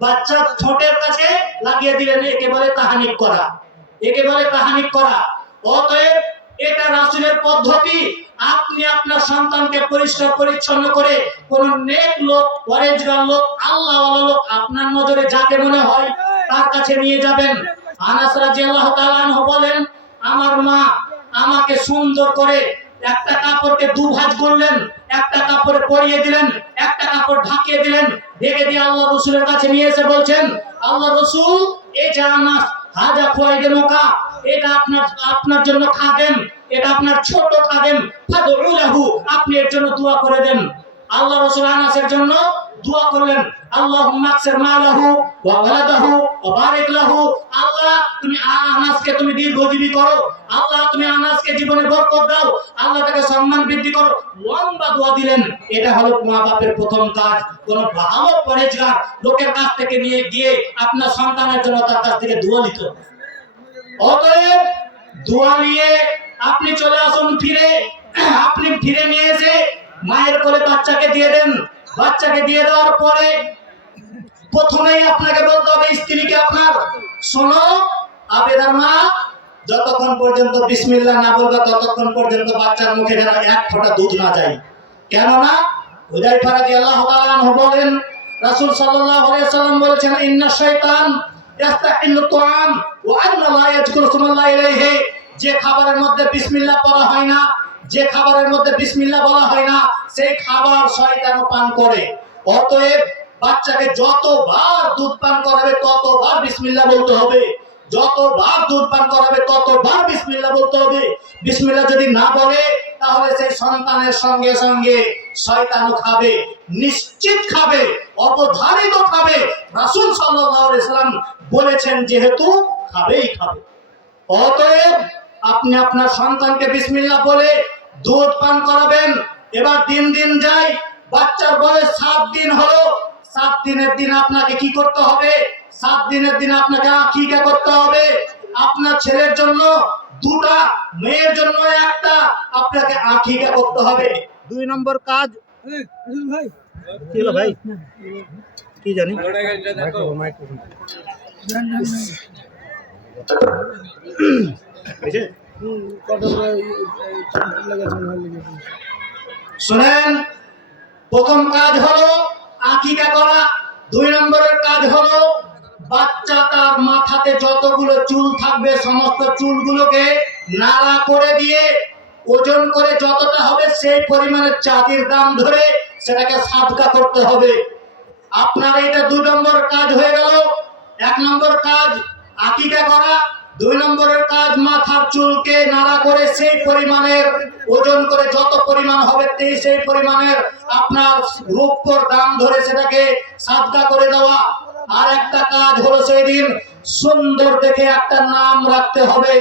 বাচ্চার ঠোঁটের কাছে লাগিয়ে দিলেন, একে বলে তাহানিক করা, একে বলে তাহানিক করা। অতএব এটা রাসূলের পদ্ধতি। আপনি আপনার সন্তানকে পরিষ্কার পরিচ্ছন্ন করে কোন নেক লোক, পরেজগার লোক, আল্লাহওয়ালা লোক আপনার নজরে যাকে মনে হয় তার কাছে নিয়ে যাবেন। আনাস রাদিয়াল্লাহু তাআলা আনহু বলেন, আমার মা আমাকে সুন্দর করে একটা কাপড়কে দুভাঁজ করলেন, একটা কাপড়ে পরিয়ে দিলেন, একটা কাপড় ঢাকিয়ে দিলেন, ঢেকে দিয়ে আল্লাহ রসুলের কাছে নিয়ে এসে বলছেন, আল্লাহ রসুল এই যে আনাস হাজা খুয়াইদে মোকা, এটা আপনার জন্য খাদেম, এটা আপনার ছোট খাদেম, ফাদউ লাহু, আপনি এর জন্য দোয়া করে দেন। আল্লাহ রাসূল আনাসের জন্য দোয়া করলেন, আল্লাহুম্মা আকসির মালাহু ওয়া ওয়ালাদাহু ওয়া বারিক লাহু, আল্লাহ তুমি আনাসকে তুমি দীর্ঘজীবী করো, আল্লাহ তুমি আনাসকে জীবনে বরকত দাও, আল্লাহ তাকে সম্মান বৃদ্ধি করো, লম্বা দোয়া দিলেন। এটা হলো মা বাপের প্রথম কাজ। কোন ভালো পরেজগার লোকের কাছ থেকে নিয়ে গিয়ে আপনার সন্তানের জন্য তার কাছ থেকে দোয়া নিতে হবে। অতএব দোয়া নিয়ে আপনি চলে আসুন ফিরে, আপনি ফিরে নিয়ে এসে মায়ের কোলে বাচ্চাকে দিয়ে দেন। বাচ্চাকে দিয়ে দেওয়ার পরে প্রথমেই আপনাকে বলতে হবে স্ত্রীকে আপনার, শোনো আবেদার মা, যতক্ষণ পর্যন্ত বিসমিল্লাহ না বলবে ততক্ষণ পর্যন্ত বাচ্চার মুখে যেন এক ফোঁটা দুধ না যায়। কেননা হুযায়ফা রাদিয়াল্লাহু তাআলা আনহু বলেন, রাসূল সাল্লাল্লাহু আলাইহি ওয়াসাল্লাম বলেছেন, ইন্না শাইতান ইস্তাহিল্লু তুআম ওয়া আন্না লা ইয়াযকুরু ইসমাল্লাহি আলাইহি, যে খাবারের মধ্যে বিসমিল্লাহ পড়া হয় না, যে খাবারের মধ্যে বিসমিল্লাহ বলা হয় না, সেই খাবার শয়তান পান করে। অতএব বাচ্চাকে যতবার দুধ পান করাবে ততবার বিসমিল্লাহ বলতে হবে, যতবার দুধ পান করাবে ততবার বিসমিল্লাহ বলতে হবে। বিসমিল্লাহ যদি না বলে তাহলে সেই সন্তানের সঙ্গে সঙ্গে শয়তানও খাবে, নিশ্চিত খাবে, অবধারিত খাবে। রাসূল সাল্লাল্লাহু আলাইহি সাল্লাম বলেছেন যেহেতু খাবেই খাবে। অতএব আপনি আপনার সন্তানকে বিসমিল্লাহ বলে দুধ পান করাবেন। এবার দিন দিন যায়, বাচ্চার বয়স 7 দিন হলো। 7 দিনের দিন আপনাকে কি করতে হবে? 7 দিনের দিন আপনাকে আকীকা করতে হবে। আপনার ছেলের জন্য 2টা, মেয়ের জন্য 1টা, আপনাকে আকীকা করতে হবে। 2 নম্বর কাজ ভাই কি হলো ভাই কি জানি শুনেন, প্রথম কাজ হলো আকীকা করা। 2 নম্বরের কাজ হলো বাচ্চা তার মাথাতে যতগুলো চুল থাকবে সমস্ত চুলগুলোকে নাড়া করে দিয়ে ওজন করে যতটা হবে সেই পরিমাণে চাঁদির দাম ধরে সেটাকে সাদকা করতে হবে। আপনার এটা 2 নম্বর কাজ হয়ে গেল। 1 নম্বর কাজ আকীকা করা, 2 নম্বরের কাজ মাথার চুলকে নাড়া করে সেই পরিমাণের ওজন করে যত পরিমাণ হবে সেই পরিমাণের আপনার রূপর দাম ধরে সেটাকে সাদকা করে দেওয়া। আর একটা কাজ হলো সেই দিন সুন্দর দেখে একটা নাম রাখতে হবে।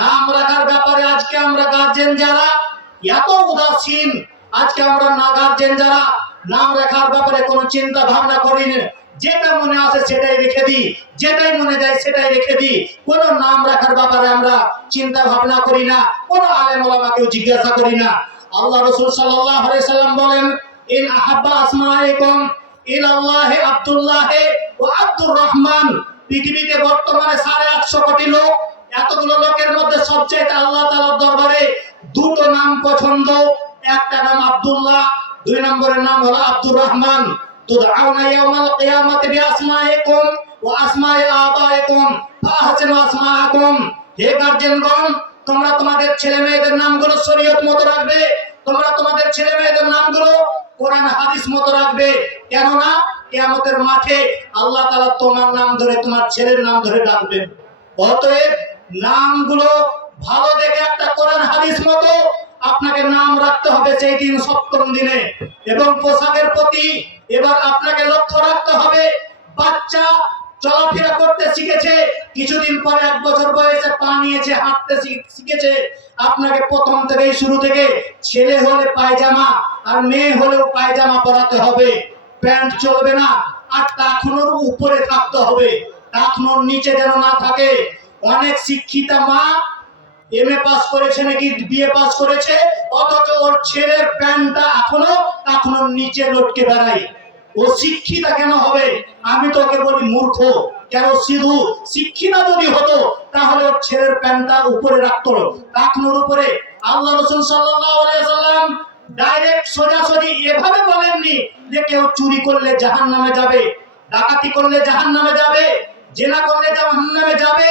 নাম রাখার ব্যাপারে আজকে আমরা গার্জেন যারা এত উদাসীন, আজকে আমরা না গার্জেন যারা নাম রাখার ব্যাপারে কোনো চিন্তা ভাবনা করি না, যেটা মনে আসে সেটাই রেখে দিই, যেটাই মনে যায় সেটাই রেখে দিই। কোনো নাম রাখার ব্যাপারে আমরা চিন্তা ভাবনা করি না, কোনো আলেম ওলামাকেও জিজ্ঞাসা করি না। আল্লাহ রাসূল সাল্লাল্লাহু আলাইহি সাল্লাম বলেন, ইন আহাব্বা আসমাইকুম ইলাল্লাহি আব্দুল্লাহ ওয়া আব্দুর রহমান। পৃথিবীতে বর্তমানে 850 কোটি লোক, এতগুলো লোকের মধ্যে সবচেয়ে আল্লাহ তাআলার দরবারে 2টো নাম পছন্দ। একটা নাম আব্দুল্লাহ, 2 নম্বরের নাম হলো আব্দুর রহমান। তুদআউনা ইয়াউমাল কিয়ামাতি বিআসমাইকুম ওয়া আসমাই আবাইকুম ফাহসিনু আসমাআকুম। হে গার্জেনগণ, তোমরা তোমাদের ছেলে মেয়েদের নামগুলো শরীয়ত মতো রাখবে, তোমরা তোমাদের ছেলে মেয়েদের নামগুলো কোরআন হাদিস মতো রাখবে। কেননা কিয়ামতের মাঠে আল্লাহ তাআলা তোমার নাম ধরে তোমার ছেলের নাম ধরে ডাকবেন। অতএব নামগুলো ভালো দেখে একটা কোরআন হাদিস মতো আপনাকে নাম রাখতে হবে সেই দিন 7ম দিনে। এবং পোশাকের প্রতি এবার আপনাকে লক্ষ্য রাখতে হবে। বাচ্চা চলাফেরা করতে শিখেছে, কিছুদিন পরে 1 বছর বয়সে পা নিয়েছে, হাঁটতে শিখেছে, আপনাকে প্রথম থেকেই শুরু থেকে ছেলে হলে পায়জামা আর মেয়ে হলেও পায়জামা পরাতে হবে। প্যান্ট চলবে না, আর টাকনুর উপরে থাকতে হবে, টাকনোর নিচে যেন না থাকে। অনেক শিক্ষিতা মা এমএ পাস করেছে নাকি বিএ পাস করেছে, অথচ ওর ছেলের প্যান্টটা এখনো টাকনোর নিচে লটকে বেড়ায়। ও শিক্ষিতা কেন হবে? আমি তোকে বলি মূর্খ। কেন? শুধু শিক্ষিতা যদি হতো তাহলে ওর ছেলের প্যান্টটা উপরে রাখতো, টাকনোর উপরে। আল্লাহ রাসূল সাল্লাল্লাহু আলাইহি সাল্লাম ডাইরেক্ট সোজাসুজি এভাবে বলেননি যে কেউ চুরি করলে জাহান্নামে যাবে, ডাকাতি করলে জাহান্নামে যাবে, জেনা করলে জাহান্নামে যাবে।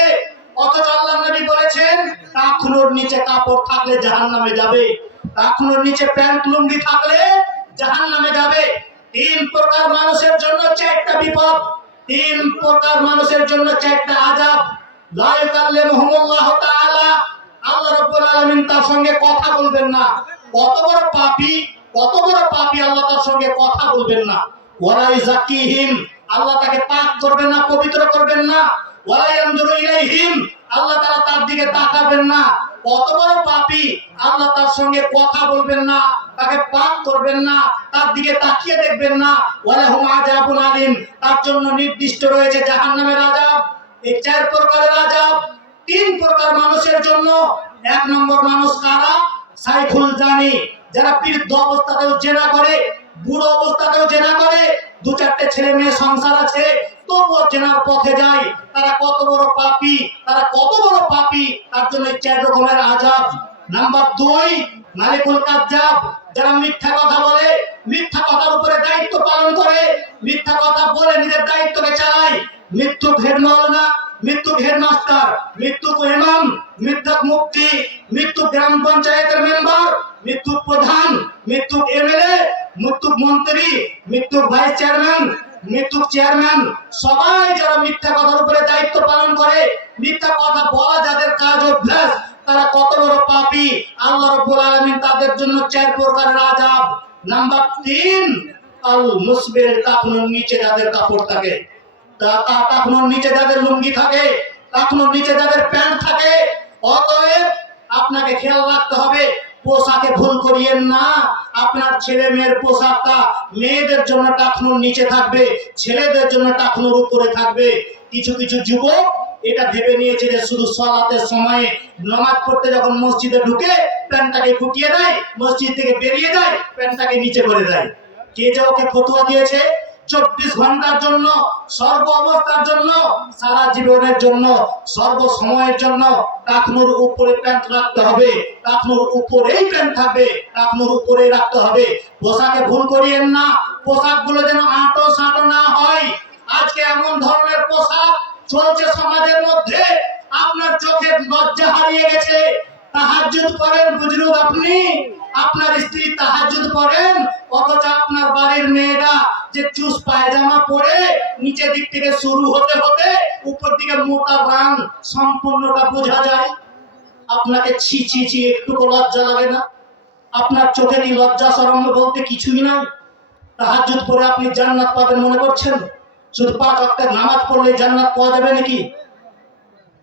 অথচ আল্লাহর নবী বলেছেন টাকনোর নিচে কাপড় থাকলে জাহান্নামে যাবে, টাকনোর নিচে প্যান্ট লুঙ্গি থাকলে জাহান্নামে যাবে। তিন প্রকার মানুষের জন্য চারটা বিপদ, তিন প্রকার মানুষের জন্য চারটা আযাব। লা ইয়াকাল্লিমুহুমুল্লাহু তাআলা, আল্লাহ রাব্বুল আলামিন তার সঙ্গে কথা বলবেন না। কত বড় পাপী, কত বড় পাপী, আল্লাহ তার সঙ্গে কথা বলবেন না। ওয়ালা ইযাকিহিম, আল্লাহ তাকে পাক করবেন না, পবিত্র করবেন না। ওয়ালা ইয়ানজুরু ইলাইহিম, আল্লাহ তাআলা তার দিকে তাকাবেন না। কত বড় পাপী, আল্লাহ তার সঙ্গে কথা বলবেন না, তাকে পাক করবেন না, তার দিকে তাকিয়ে দেখবেন না। ওয়ালাহুম আযাবুন আলীম, তার জন্য নির্দিষ্ট রয়েছে জাহান্নামের আযাব। এই চার প্রকারের আযাব তিন প্রকার মানুষের জন্য। এক নম্বর মানুষ কারা? সাইফুল জানি, যারা বৃদ্ধ অবস্থাতেও জেনা করে, বুড়ো অবস্থাতেও জেনা করে, দু চারটে ছেলে মেয়ে সংসার আছে তবুও জেনার পথে যায়। তারা কত বড় পাপী, তারা কত বড় পাপী, তার জন্য চার রকমের আযাব। নাম্বার 2 মালিকুল কাজ্জাব, যারা মিথ্যা কথা বলে, মিথ্যা কথার উপরে দায়িত্ব পালন করে, মিথ্যা কথা বলে নিজের দায়িত্বকে চালায়। মৃত্যুক হেড মাওলানা, মৃত্যুক হেডমাস্টার, মৃত্যুক ইমাম, মৃত্যুক মুফতি, মৃত্যুক গ্রাম পঞ্চায়েতের মেম্বার, মৃত্যুক প্রধান, মৃত্যুক এমএলএ, মৃত্যুক মন্ত্রী, মৃত্যুক ভাইস চেয়ারম্যান, মৃত্যুক চেয়ারম্যান, সবাই যারা মিথ্যা কথার উপরে দায়িত্ব পালন করে, মিথ্যা কথা বলা যাদের কাজ অভ্যাস, তারা কত বড় পাপী। আল্লাহ রাব্বুল আলামিন তাদের জন্য চার প্রকারের আযাব। নাম্বার 3 আল মুসবিল, টাকনোর নিচে যাদের কাপড় থাকে, টাকনোর নিচে যাদের লুঙ্গি থাকে, টাকনোর নিচে যাদের প্যান্ট থাকে। অতএব আপনাকে খেয়াল রাখতে হবে, পোশাকে ভুল করিয়েন না। আপনার ছেলে মেয়ের পোশাকটা মেয়েদের জন্য টাকনোর নিচে থাকবে, ছেলেদের জন্য টাকনোর উপরে থাকবে। কিছু কিছু যুবক এটা ভেবে নিয়েছে যে শুধু সালাতের সময়ে নামাজ পড়তে যখন মসজিদে ঢুকে প্যান্টটাকে গুটিয়ে দেয়, মসজিদ থেকে বেরিয়ে যায় প্যান্টটাকে নিচে করে দেয়। কে যে ওকে ফতোয়া দিয়েছে 24 ঘন্টার জন্য, সর্ব অবস্থার জন্য, সারা জীবনের জন্য, সর্ব সময়ের জন্য টাকনোর উপরে প্যান্ট রাখতে হবে, টাকনোর উপরেই প্যান্ট থাকবে, টাকনোর উপরেই রাখতে হবে। পোশাকে ভুল করিয়েন না, পোশাকগুলো যেন আঁটো সাঁটো না হয়। আজকে এমন ধরনের পোশাক চলছে সমাজের মধ্যে, আপনার চোখের লজ্জা হারিয়ে গেছে। তাহাজ্জুদ করেন বুজরুগ আপনি, আপনার স্ত্রী তাহাজ্জুদ করেন, অথচ আপনার বাড়ির মেয়েরা যে চুস পায়জামা পরে নিচের দিক থেকে শুরু হতে হতে উপর দিকে মোটা রান সম্পূর্ণটা বোঝা যায়। আপনাকে ছি ছি ছি একটু লজ্জা লাগে না? আপনার চোখে কি লজ্জা শরম বলতে কিছুই নাই? তাহাজ্জুদ পরে আপনি জান্নাত পাবেন মনে করছেন? শুধু 5 ওয়াক্তের নামাজ পড়লে জান্নাত পাওয়া যাবে নাকি?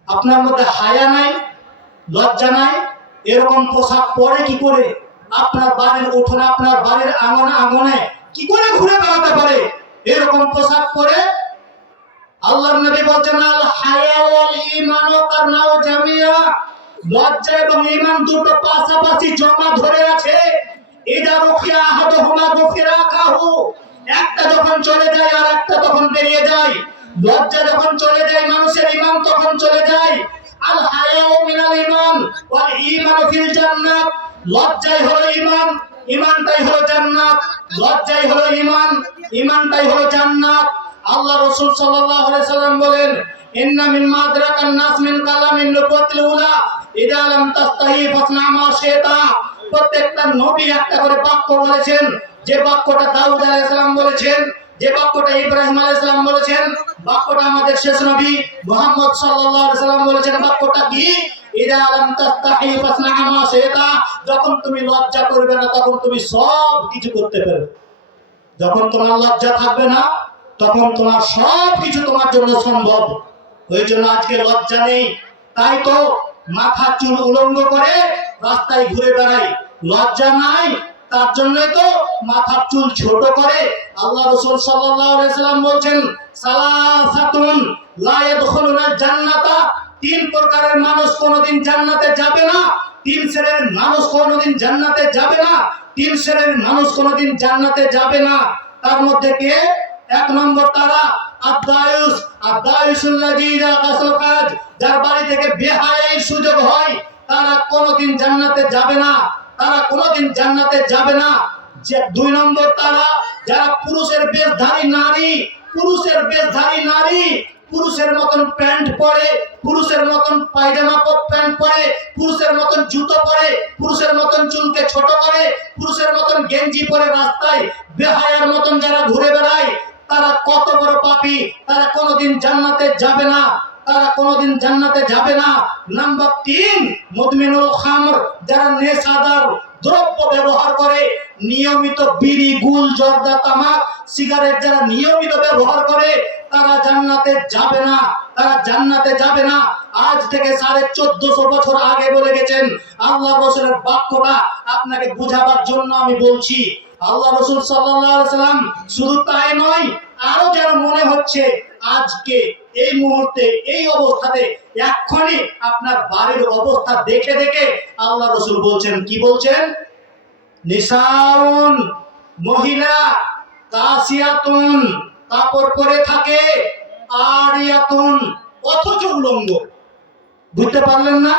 আপনার মধ্যে হায়া নাই, লজ্জা নাই? এরকম পোশাক পরে কি করে? আপনার বাড়ির উঠোনে, আপনার বাড়ির আঙনে আঙনে কি করে ঘুরে বেড়াতে পারে এরকম পোশাক পরে? আল্লাহর নবী বলেন আল হায়া ওয়াল ঈমান কারনাও জামিয়া, লজ্জা এবং ঈমান দুটো পাশাপাশি জমা ধরে আছে। ইদা রুখিয়া আহাদুহুমা গুফিরা কাহু, একটা যখন চলে যায় আর একটা তখন বেরিয়ে যায়। লজ্জা যখন চলে যায় মানুষের, ঈমান তখন চলে যায়। আল হায়াউ মিনাল ঈমান ওয়াল ঈমানু ফিল জান্নাত, লজ্জাই হলো ঈমান, ঈমানটাই হলো জান্নাত। লজ্জাই হলো ঈমান, ঈমানটাই হলো জান্নাত। আল্লাহ রাসূল সাল্লাল্লাহু আলাইহি সাল্লাম বলেন ইন্না মিম্মা আদরাকান নাস মিন কালামিন নবুওয়াতিল উলা ইদা লাম তাস্তাহি ফাসনা মা শিতা। প্রত্যেকটা নবী একটা করে বাক্য বলেছেন। যে বাক্যটা দাউদ আলাইহিস সালাম বলেছেন, যে বাক্যটা ইব্রাহিম আলাইহিস সালাম বলেছেন, বাক্যটা আমাদের শেষ নবী মুহাম্মদ সাল্লাল্লাহু আলাইহি সাল্লাম বলেছেন। বাক্যটা কি? ইদা লাম তাস্তাহি ফাসনা মা শিতা, যখন তুমি লজ্জা করবে না তখন তুমি সব কিছু করতে পারবে। যখন তোমার লজ্জা থাকবে না তখন তোমার সব কিছু তোমার জন্য সম্ভব। ওই জন্য আজকে লজ্জা নেই, তাই তো মাথা চুল উলঙ্গ করে রাস্তায় ঘুরে বেড়াই। লজ্জা নাই, তার জন্যই তো মাথার চুল ছোট করে আল্লাহ রাসূল সাল্লাল্লাহু আলাইহি সাল্লাম বলছেন, সালাসাতুন লা ইয়াদখুলুনাল জান্নাতা, তিন প্রকারের মানুষ কোনোদিন জান্নাতে যাবে না, তিন শ্রেণীর মানুষ কোনোদিন জান্নাতে যাবে না, তিন শ্রেণীর মানুষ কোনোদিন জান্নাতে যাবে না। তার মধ্যে কে? এক নম্বর তারা আদায়ুসুল্লাযী ইযা কাসাল কাজ, যার বাড়ি থেকে বেহায়ার সুযোগ হয়, তারা কোনোদিন জান্নাতে যাবে না, তারা কোনোদিন জান্নাতে যাবে না। যে দুই নম্বর তারা যারা পুরুষের বেশধারী নারী, পুরুষের বেশধারী নারী, পুরুষের মতন প্যান্ট পরে, পুরুষের মতন পায়জামা প্যান্ট পরে, পুরুষের মতন জুতো পরে, পুরুষের মতন চুলকে ছোট করে, পুরুষের মতন গেঞ্জি পরে রাস্তায় বেহায়ার মতন যারা ঘুরে বেড়ায়, তারা কত বড় পাপী, তারা কোনোদিন জান্নাতে যাবে না, তারা কোনোদিন জান্নাতে যাবে না। নাম্বার 3, মুদমিনুল খামর, যারা নেশাদার দ্রব্য ব্যবহার করে, নিয়মিত বিড়ি, গুল, জর্দা, তামাক, সিগারেট যারা নিয়মিত ব্যবহার করে, তারা জান্নাতে যাবে না, তারা জান্নাতে যাবে না। আজ থেকে 1450 বছর আগে বলে গেছেন। আল্লাহ রাসূলের বাক্যটা আপনাকে বোঝাবার জন্য আমি বলছি। আল্লাহ রাসূল সাল্লাল্লাহু আলাইহি সাল্লাম শুধু তাই নয়, আরো যেন মনে হচ্ছে আজকে এই মুহূর্তে এই অবস্থাতে এক্ষুনি আপনার বাড়ির অবস্থা দেখে দেখে আল্লাহ রাসূল বলছেন, কি বলছেন? নিসাউন, মহিলা, কাসিয়াতুন, কাপড় পরে থাকে, আরিয়াতুন, অথচ উলঙ্গ। বুঝতে পারলেন না?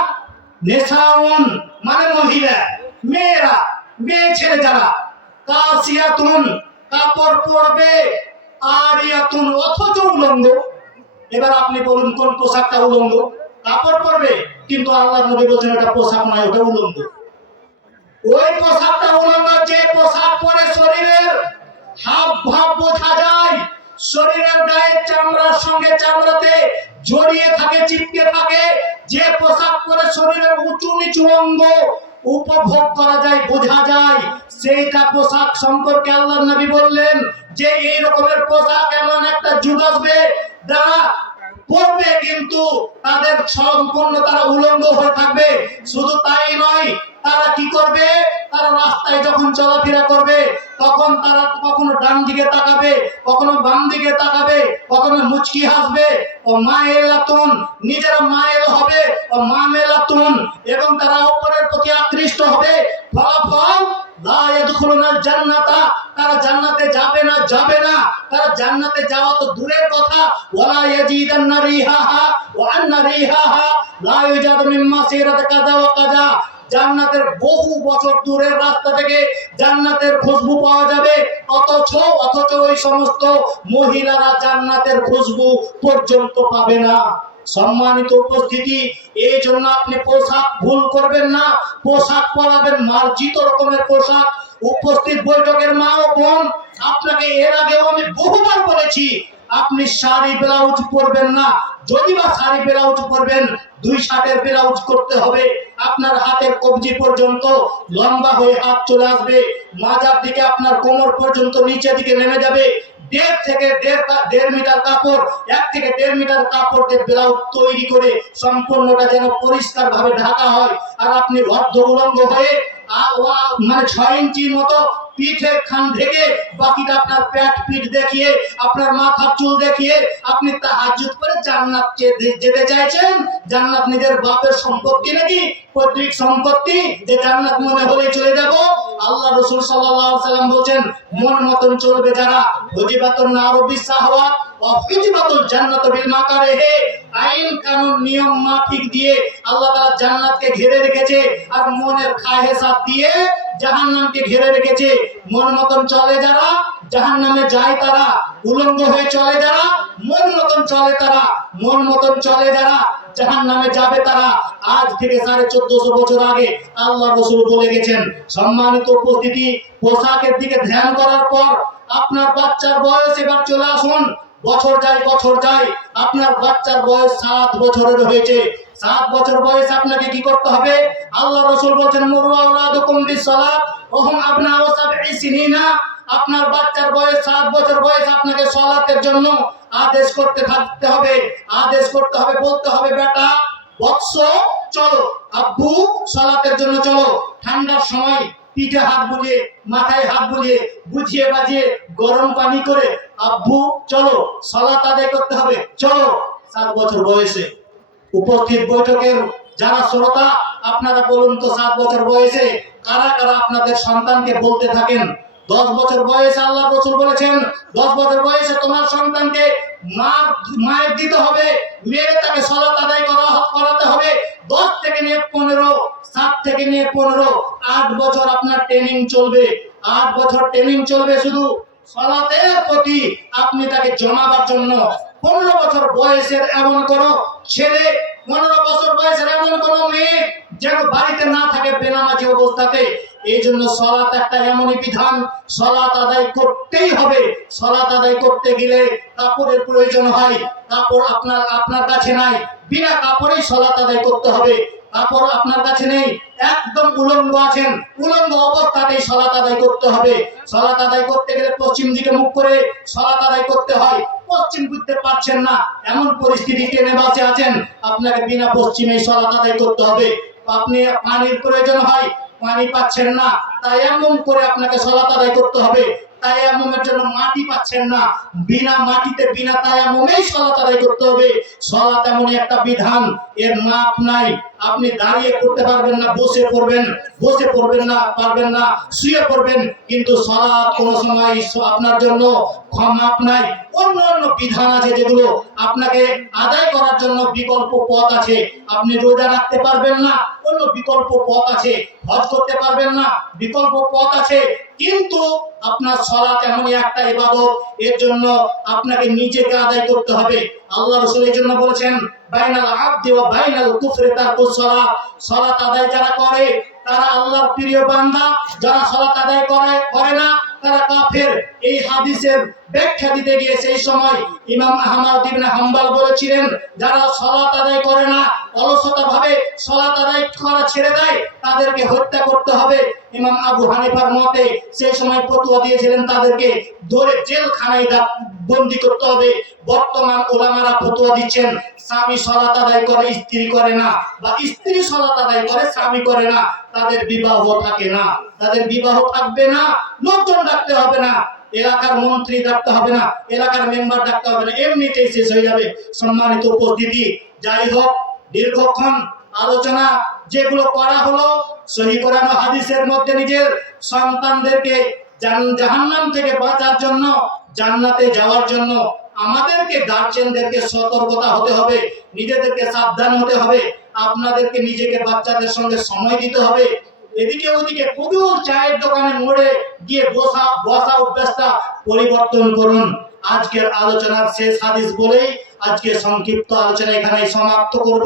নিসাউন মানে মহিলা, মেয়েরা, মেয়ে ছেলে যারা, কাসিয়াতুন কাপড় পরবে, আরিয়াতুন অথচ উলঙ্গ। এবার আপনি বলুন কোন পোশাকটা উলঙ্গ? কাপড় পরবে, কিন্তু আল্লাহর নবী বলছেন এটা পোশাক নয়, ওটা উলঙ্গ। ওই পোশাকটা উলঙ্গ যে পোশাক পরে শরীরের হাব ভাব বোঝা যায়, শরীরের গায়ের চামড়ার সঙ্গে চামড়াতে জড়িয়ে থাকে, চিপকে থাকে, যে পোশাক পরে শরীরের উঁচু নিচু অঙ্গ উপভোগ করা যায়, বোঝা যায়, সেইটা পোশাক সম্পর্কে আল্লাহর নবী বললেন যে এই রকমের পোশাক এমন একটা যুগ আসবে যারা পরবে কিন্তু তাদের সম্পূর্ণ তারা উলঙ্গ হয়ে থাকবে। শুধু তাই নয়, তারা কি করবে? তারা রাস্তায় যখন চলাফেরা করবে তখন তারা কখনো ডান দিকে তাকাবে, কখনো বাম দিকে তাকাবে, কখনো মুচকি হাসবে, ও মায়েলাতুন, নিজেরা মায়েল হবে, ও মামেলাতুন, এবং তারা অপরের প্রতি আকৃষ্ট হবে। ফলাফল লা ইয়াদখুলুনাল জান্নাতা, তারা জান্নাতে যাবে না, যাবে না। তারা জান্নাতে যাওয়া তো দূরের কথা, ওয়ালা ইয়াজিদান্না রিহাহা ওয়া আন্না রিহাহা লা ইউজাদু মিন মাসিরাতি কাযা ওয়া কাযা, জান্নাতের বহু বছর দূরের রাস্তা থেকে জান্নাতের খুশবু পাওয়া যাবে, অথচ ওই সমস্ত মহিলারা জান্নাতের খুশবু পর্যন্ত পাবে না। সম্মানিত উপস্থিতি, এই জন্য আপনি পোশাক ভুল করবেন না, পোশাক পরাবেন মার্জিত রকমের পোশাক। উপস্থিত বৈঠকের মা ও বোন, আপনাকে এর আগেও আমি বহুবার বলেছি, আপনি শাড়ি ব্লাউজ পরবেন না, যদি বা শাড়ি ব্লাউজ পরবেন 2 শার্টের ব্লাউজ করতে হবে, আপনার হাতের কবজি পর্যন্ত লম্বা হয়ে হাত চলে আসবে, মাজার দিকে আপনার কোমর পর্যন্ত নিচের দিকে নেমে যাবে। 1.5 থেকে 1.5 মিটার কাপড়, 1 থেকে 1.5 মিটার কাপড় দিয়ে ব্লাউজ তৈরি করে সম্পূর্ণটা যেন পরিষ্কার ভাবে ঢাকা হয়। আর আপনি অর্ধ উলঙ্গ হয়ে মানে 6 ইঞ্চির মতো পিঠের খান ঢেকে, বাকিটা আপনার পেট পিঠ দেখিয়ে, আপনার মাথার চুল দেখিয়ে আপনি তাহাজ্জুদ করে জান্নাত যেতে চাইছেন? জান্নাত নিজের বাপের সম্পত্তি নাকি পৈতৃক সম্পত্তি যে জান্নাত মনে হলে চলে যাব? আল্লাহ রাসূল সাল্লাল্লাহু আলাইহি সাল্লাম বলেন, মন মতন চলবে যারা, হুজিবাতুন নারু বিসাহওয়াত ওয়া হুজিবাতুল জান্নাতু বিল মাকারিহি, আইন কানুন নিয়ম মাফিক দিয়ে আল্লাহ তাআলা জান্নাতকে ঘিরে রেখেছে, আর মনের খাহেসাত দিয়ে জাহান্নামকে ঘিরে রেখেছে। মন মতন চলে যারা জাহান্নামে যায়, তারা উলঙ্গ হয়ে চলে যারা, মন মতন চলে তারা, মন মতন চলে যারা জাহান্নামে যাবে তারা। আজ থেকে 1450 বছর আগে আল্লাহ রাসূল বলে গেছেন। সম্মানিত উপস্থিতি, পোশাকের দিকে ধ্যান করার পর আপনার বাচ্চার বয়স এবার চলে আসুন। বছর যায়, আপনার বাচ্চার বয়স 7 বছরের হয়েছে। 7 বছর বয়স আপনাকে কি করতে হবে? আল্লাহ রাসূল বলেন, মুরু আওলাদাকুম বিসসালাত ওয়া হুম আবনাউ 7 সিনিনা। আপনার বাচ্চার বয়স 7 বছর বয়স, আপনাকে সালাতের জন্য আদেশ করতে থাকতে হবে, আদেশ করতে হবে, বলতে হবে, বেটা বৎস চলো, আব্বু সালাতের জন্য চলো। ঠান্ডার সময় পিঠে হাত বুলিয়ে, মাথায় হাত বুলিয়ে, বুঝিয়ে বাজিয়ে গরম পানি করে, আব্বু চলো সালাত আদায় করতে হবে, চলো। 7 বছর বয়সে উপস্থিত বৈঠকের যারা শ্রোতা, আপনারা বলুন তো 7 বছর বয়সে কারা কারা আপনাদের সন্তানকে বলতে থাকেন? 10 বছর বয়সে আল্লাহ রাসূল বলেছেন 10 বছর বয়সে তোমার সন্তানকে মায়ের দিতে হবে, মেরে তাকে সালাত আদায় করাতে হবে। 10 থেকে নিয়ে 15, 7 থেকে নিয়ে 15, 8 বছর আপনার ট্রেনিং চলবে। 8 বছর ট্রেনিং চলবে শুধু সালাতের প্রতি আপনি তাকে জমাবার জন্য। 15 বছর বয়সের এমন কোন ছেলে, 15 বছর বয়সের এমন কোন মেয়ে যেন বাড়িতে না থাকে বেনামাজি অবস্থাতে। এই জন্য সালাত একটা এমনই বিধান, সালাত আদায় করতেই হবে। সালাত আদায় করতে গেলে কাপড়ের প্রয়োজন হয়, কাপড় আপনার কাছে নাই, বিনা কাপড়েই সালাত আদায় করতে হবে। কাপড় আপনার কাছে নেই, একদম উলঙ্গ আছেন, উলঙ্গ অবস্থাতেই সালাত আদায় করতে হবে। সালাত আদায় করতে গেলে পশ্চিম দিকে মুখ করে সালাত আদায় করতে হয়। পশ্চিম বুঝতে পারছেন না, এমন পরিস্থিতি টেনে বাসে আছেন, আপনাকে বিনা পশ্চিমে সালাত আদায় করতে হবে। আপনি পানির প্রয়োজন হয়, পানি পাচ্ছেন না, তায়াম্মুম করে আপনাকে সালাত আদায় করতে হবে। তায়াম্মুমের জন্য মাটি পাচ্ছেন না, বিনা মাটিতে বিনা তায়াম্মুমেই সালাত আদায় করতে হবে। সালাত এমনই একটা বিধান, এর মাপ নাই। আপনি দাঁড়িয়ে করতে পারবেন না, বসে পড়বেন, বসে পড়বেন না, পারবেন না, শুয়ে পড়বেন, কিন্তু সালাত কোনো সময় আপনার জন্য মাপ নাই। অন্য অন্য বিধান আছে যেগুলো আপনাকে আদায় করার জন্য বিকল্প পথ আছে। আপনি রোজা রাখতে পারবেন না, অন্য বিকল্প পথ আছে। হজ করতে পারবেন না, বিকল্প পথ আছে। কিন্তু আপনার সালাত এমনই একটা ইবাদত, এর জন্য আপনাকে নিজেকে আদায় করতে হবে। আল্লাহ রাসূল এর জন্য বলেছেন বাইনাল আবদি ওয়া বাইনাল কুফরি তারকুস সালাত। সালাত আদায় যারা করে তারা আল্লাহর প্রিয় বান্দা, যারা সালাত আদায় করে না তারা কাফের। এই হাদিসের ব্যাখ্যা দিতে গিয়ে সেই সময় ইমাম আহমদ ইবনে হাম্বল বলেছিলেন যারা সালাত আদায় করে না, অলসতা ভাবে সালাত আদায় করা ছেড়ে দেয়, তাদেরকে হত্যা করতে হবে। ইমাম আবু হানিফার মতে সেই সময় ফতোয়া দিয়েছিলেন তাদেরকে ধরে জেলখানায় বন্দী করতে হবে। বর্তমান ওলামারা ফতোয়া দিচ্ছেন স্বামী সালাত আদায় করে স্ত্রী করে না, বা স্ত্রী সালাত আদায় করে স্বামী করে না, তাদের বিবাহ থাকে না, তাদের বিবাহ থাকবে না। লোকজন ডাকতে হবে না, এলাকার মন্ত্রী ডাকতে হবে না, এলাকার মেম্বার ডাকতে হবে না, এমনিতেই শেষ হয়ে যাবে। সম্মানিত উপস্থিতি, যাই হোক দীর্ঘক্ষণ আলোচনা যেগুলো করা হলো, সহিহ কোরআন ও হাদিসের মধ্যে নিজের সন্তানদেরকে জাহান্নাম থেকে বাঁচার জন্য, জান্নাতে যাওয়ার জন্য আমাদেরকে গার্জিয়ানদেরকে সতর্কতা হতে হবে, নিজেদেরকে সাবধান হতে হবে। আপনাদেরকে নিজেকে বাচ্চাদের সঙ্গে সময় দিতে হবে। এদিকে ওদিকে পুরো চায়ের দোকানে মোড়ে গিয়ে বসা অভ্যাসটা পরিবর্তন করুন। আজকের আলোচনার শেষ হাদিস বলেই আজকে সংক্ষিপ্ত আলোচনা এখানেই সমাপ্ত করব।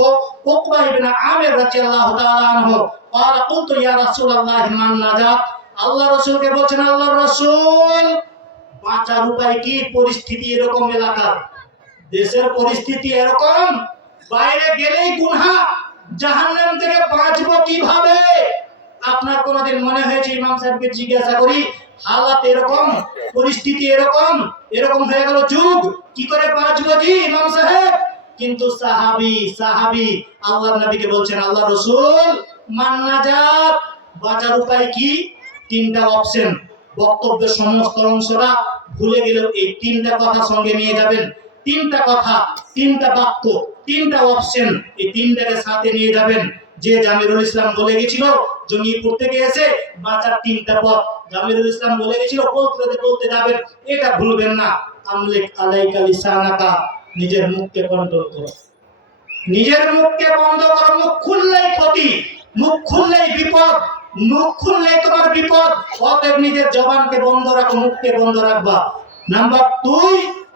উকবা ইবনে আমির রাদিয়াল্লাহু তাআলা আনহু قال قلت يا رسول الله من نجات। আল্লাহ রাসূলকে বলেন, আল্লাহর রাসূল বাঁচার উপায় কি? পরিস্থিতি এরকম, এলাকার দেশের পরিস্থিতি এরকম, বাইরে গেলেই গুনাহ, জাহান্নাম থেকে বাঁচবো কিভাবে? আপনার কোনদিন মনে হয়েছে ইমাম সাহেবকে জিজ্ঞাসা করি, হালাত এরকম, পরিস্থিতি এরকম, এরকম হয়ে গেল যুগ, কি করে বাঁচবো জি ইমাম সাহেব? কিন্তু সাহাবী আল্লাহর নবীকে বলছেন, আল্লাহ রাসূল মান নাজাত, বাঁচার উপায় কি? 3টা অপশন। বক্তব্যের সমস্ত অংশটা ভুলে গেলেও এই 3টা কথা সঙ্গে নিয়ে যাবেন। 3টা কথা, 3টা বাক্য, 3টা অপশন, এই 3টাকে সাথে নিয়ে যাবেন। যে জামিরুল ইসলাম বলে গেছিল জঙ্গিপুর থেকে এসে বাঁচার 3টা পথ, জামিরুল ইসলাম বলে গেছিল বলতে যাবেন, এটা ভুলবেন না। আমলিক আলাইকা লিসানাকা, নিজের মুখকে কন্ট্রোল করো, নিজের মুখকে বন্ধ করো। মুখ খুললেই ক্ষতি, মুখ খুললেই বিপদ, মুখ খুললেই তোমার বিপদ। অতএব নিজের জবানকে বন্ধ রাখো, মুখকে বন্ধ রাখবা। নাম্বার 2,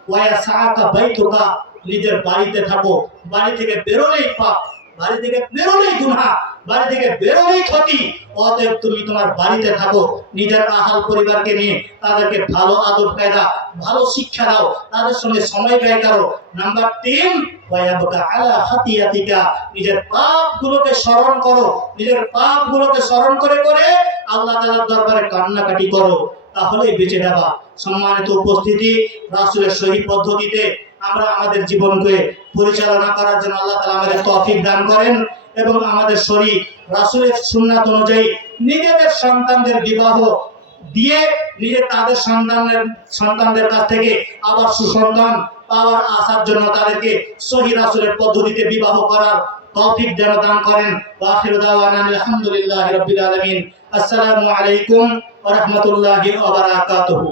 ওয়া সাআকা বাইতুকা, নিজের বাড়িতে থাকো। বাড়ি থেকে বেরোলেই পাপ, বাড়ি থেকে বেরোলেই গুনাহ, বাড়ি থেকে বেরোলেই ক্ষতি। অতএব তুমি তোমার বাড়িতে থাকো, নিজের আহাল পরিবারকে নিয়ে তাদেরকে ভালো আদব কায়দা, ভালো শিক্ষা দাও, তাদের সঙ্গে সময় ব্যয় করো। নাম্বার 3, ওয়ায়াবকা আলা খাতিয়াতিকা, নিজের পাপগুলোকে স্মরণ করো, নিজের পাপগুলোকে স্মরণ করে করে আল্লাহ তাআলার দরবারে কান্নাকাটি করো, তাহলেই বেঁচে যাবা। সম্মানিত উপস্থিতি, রাসূলের সহিহ পদ্ধতিতে আমরা আমাদের জীবনকে পরিচালনা করার জন্য আল্লাহ তাআলা আমাদের তৌফিক দান করেন এবং আমাদের শরীর রাসূলের সুন্নাত অনুযায়ী নিজেদের সন্তানদের বিবাহ দিয়ে তাদের সন্তানদের কাছ থেকে আবার সুসন্তান পাওয়ার আসার জন্য তাদেরকে সহিহ রাসূলের পদ্ধতিতে বিবাহ করার তৌফিক যেন দান করেন। ওয়া আখিরু দাওয়ানা আলহামদুলিল্লাহি রাব্বিল আলামিন। আসসালামু আলাইকুম ওয়া রাহমাতুল্লাহি ওয়া বারাকাতুহু।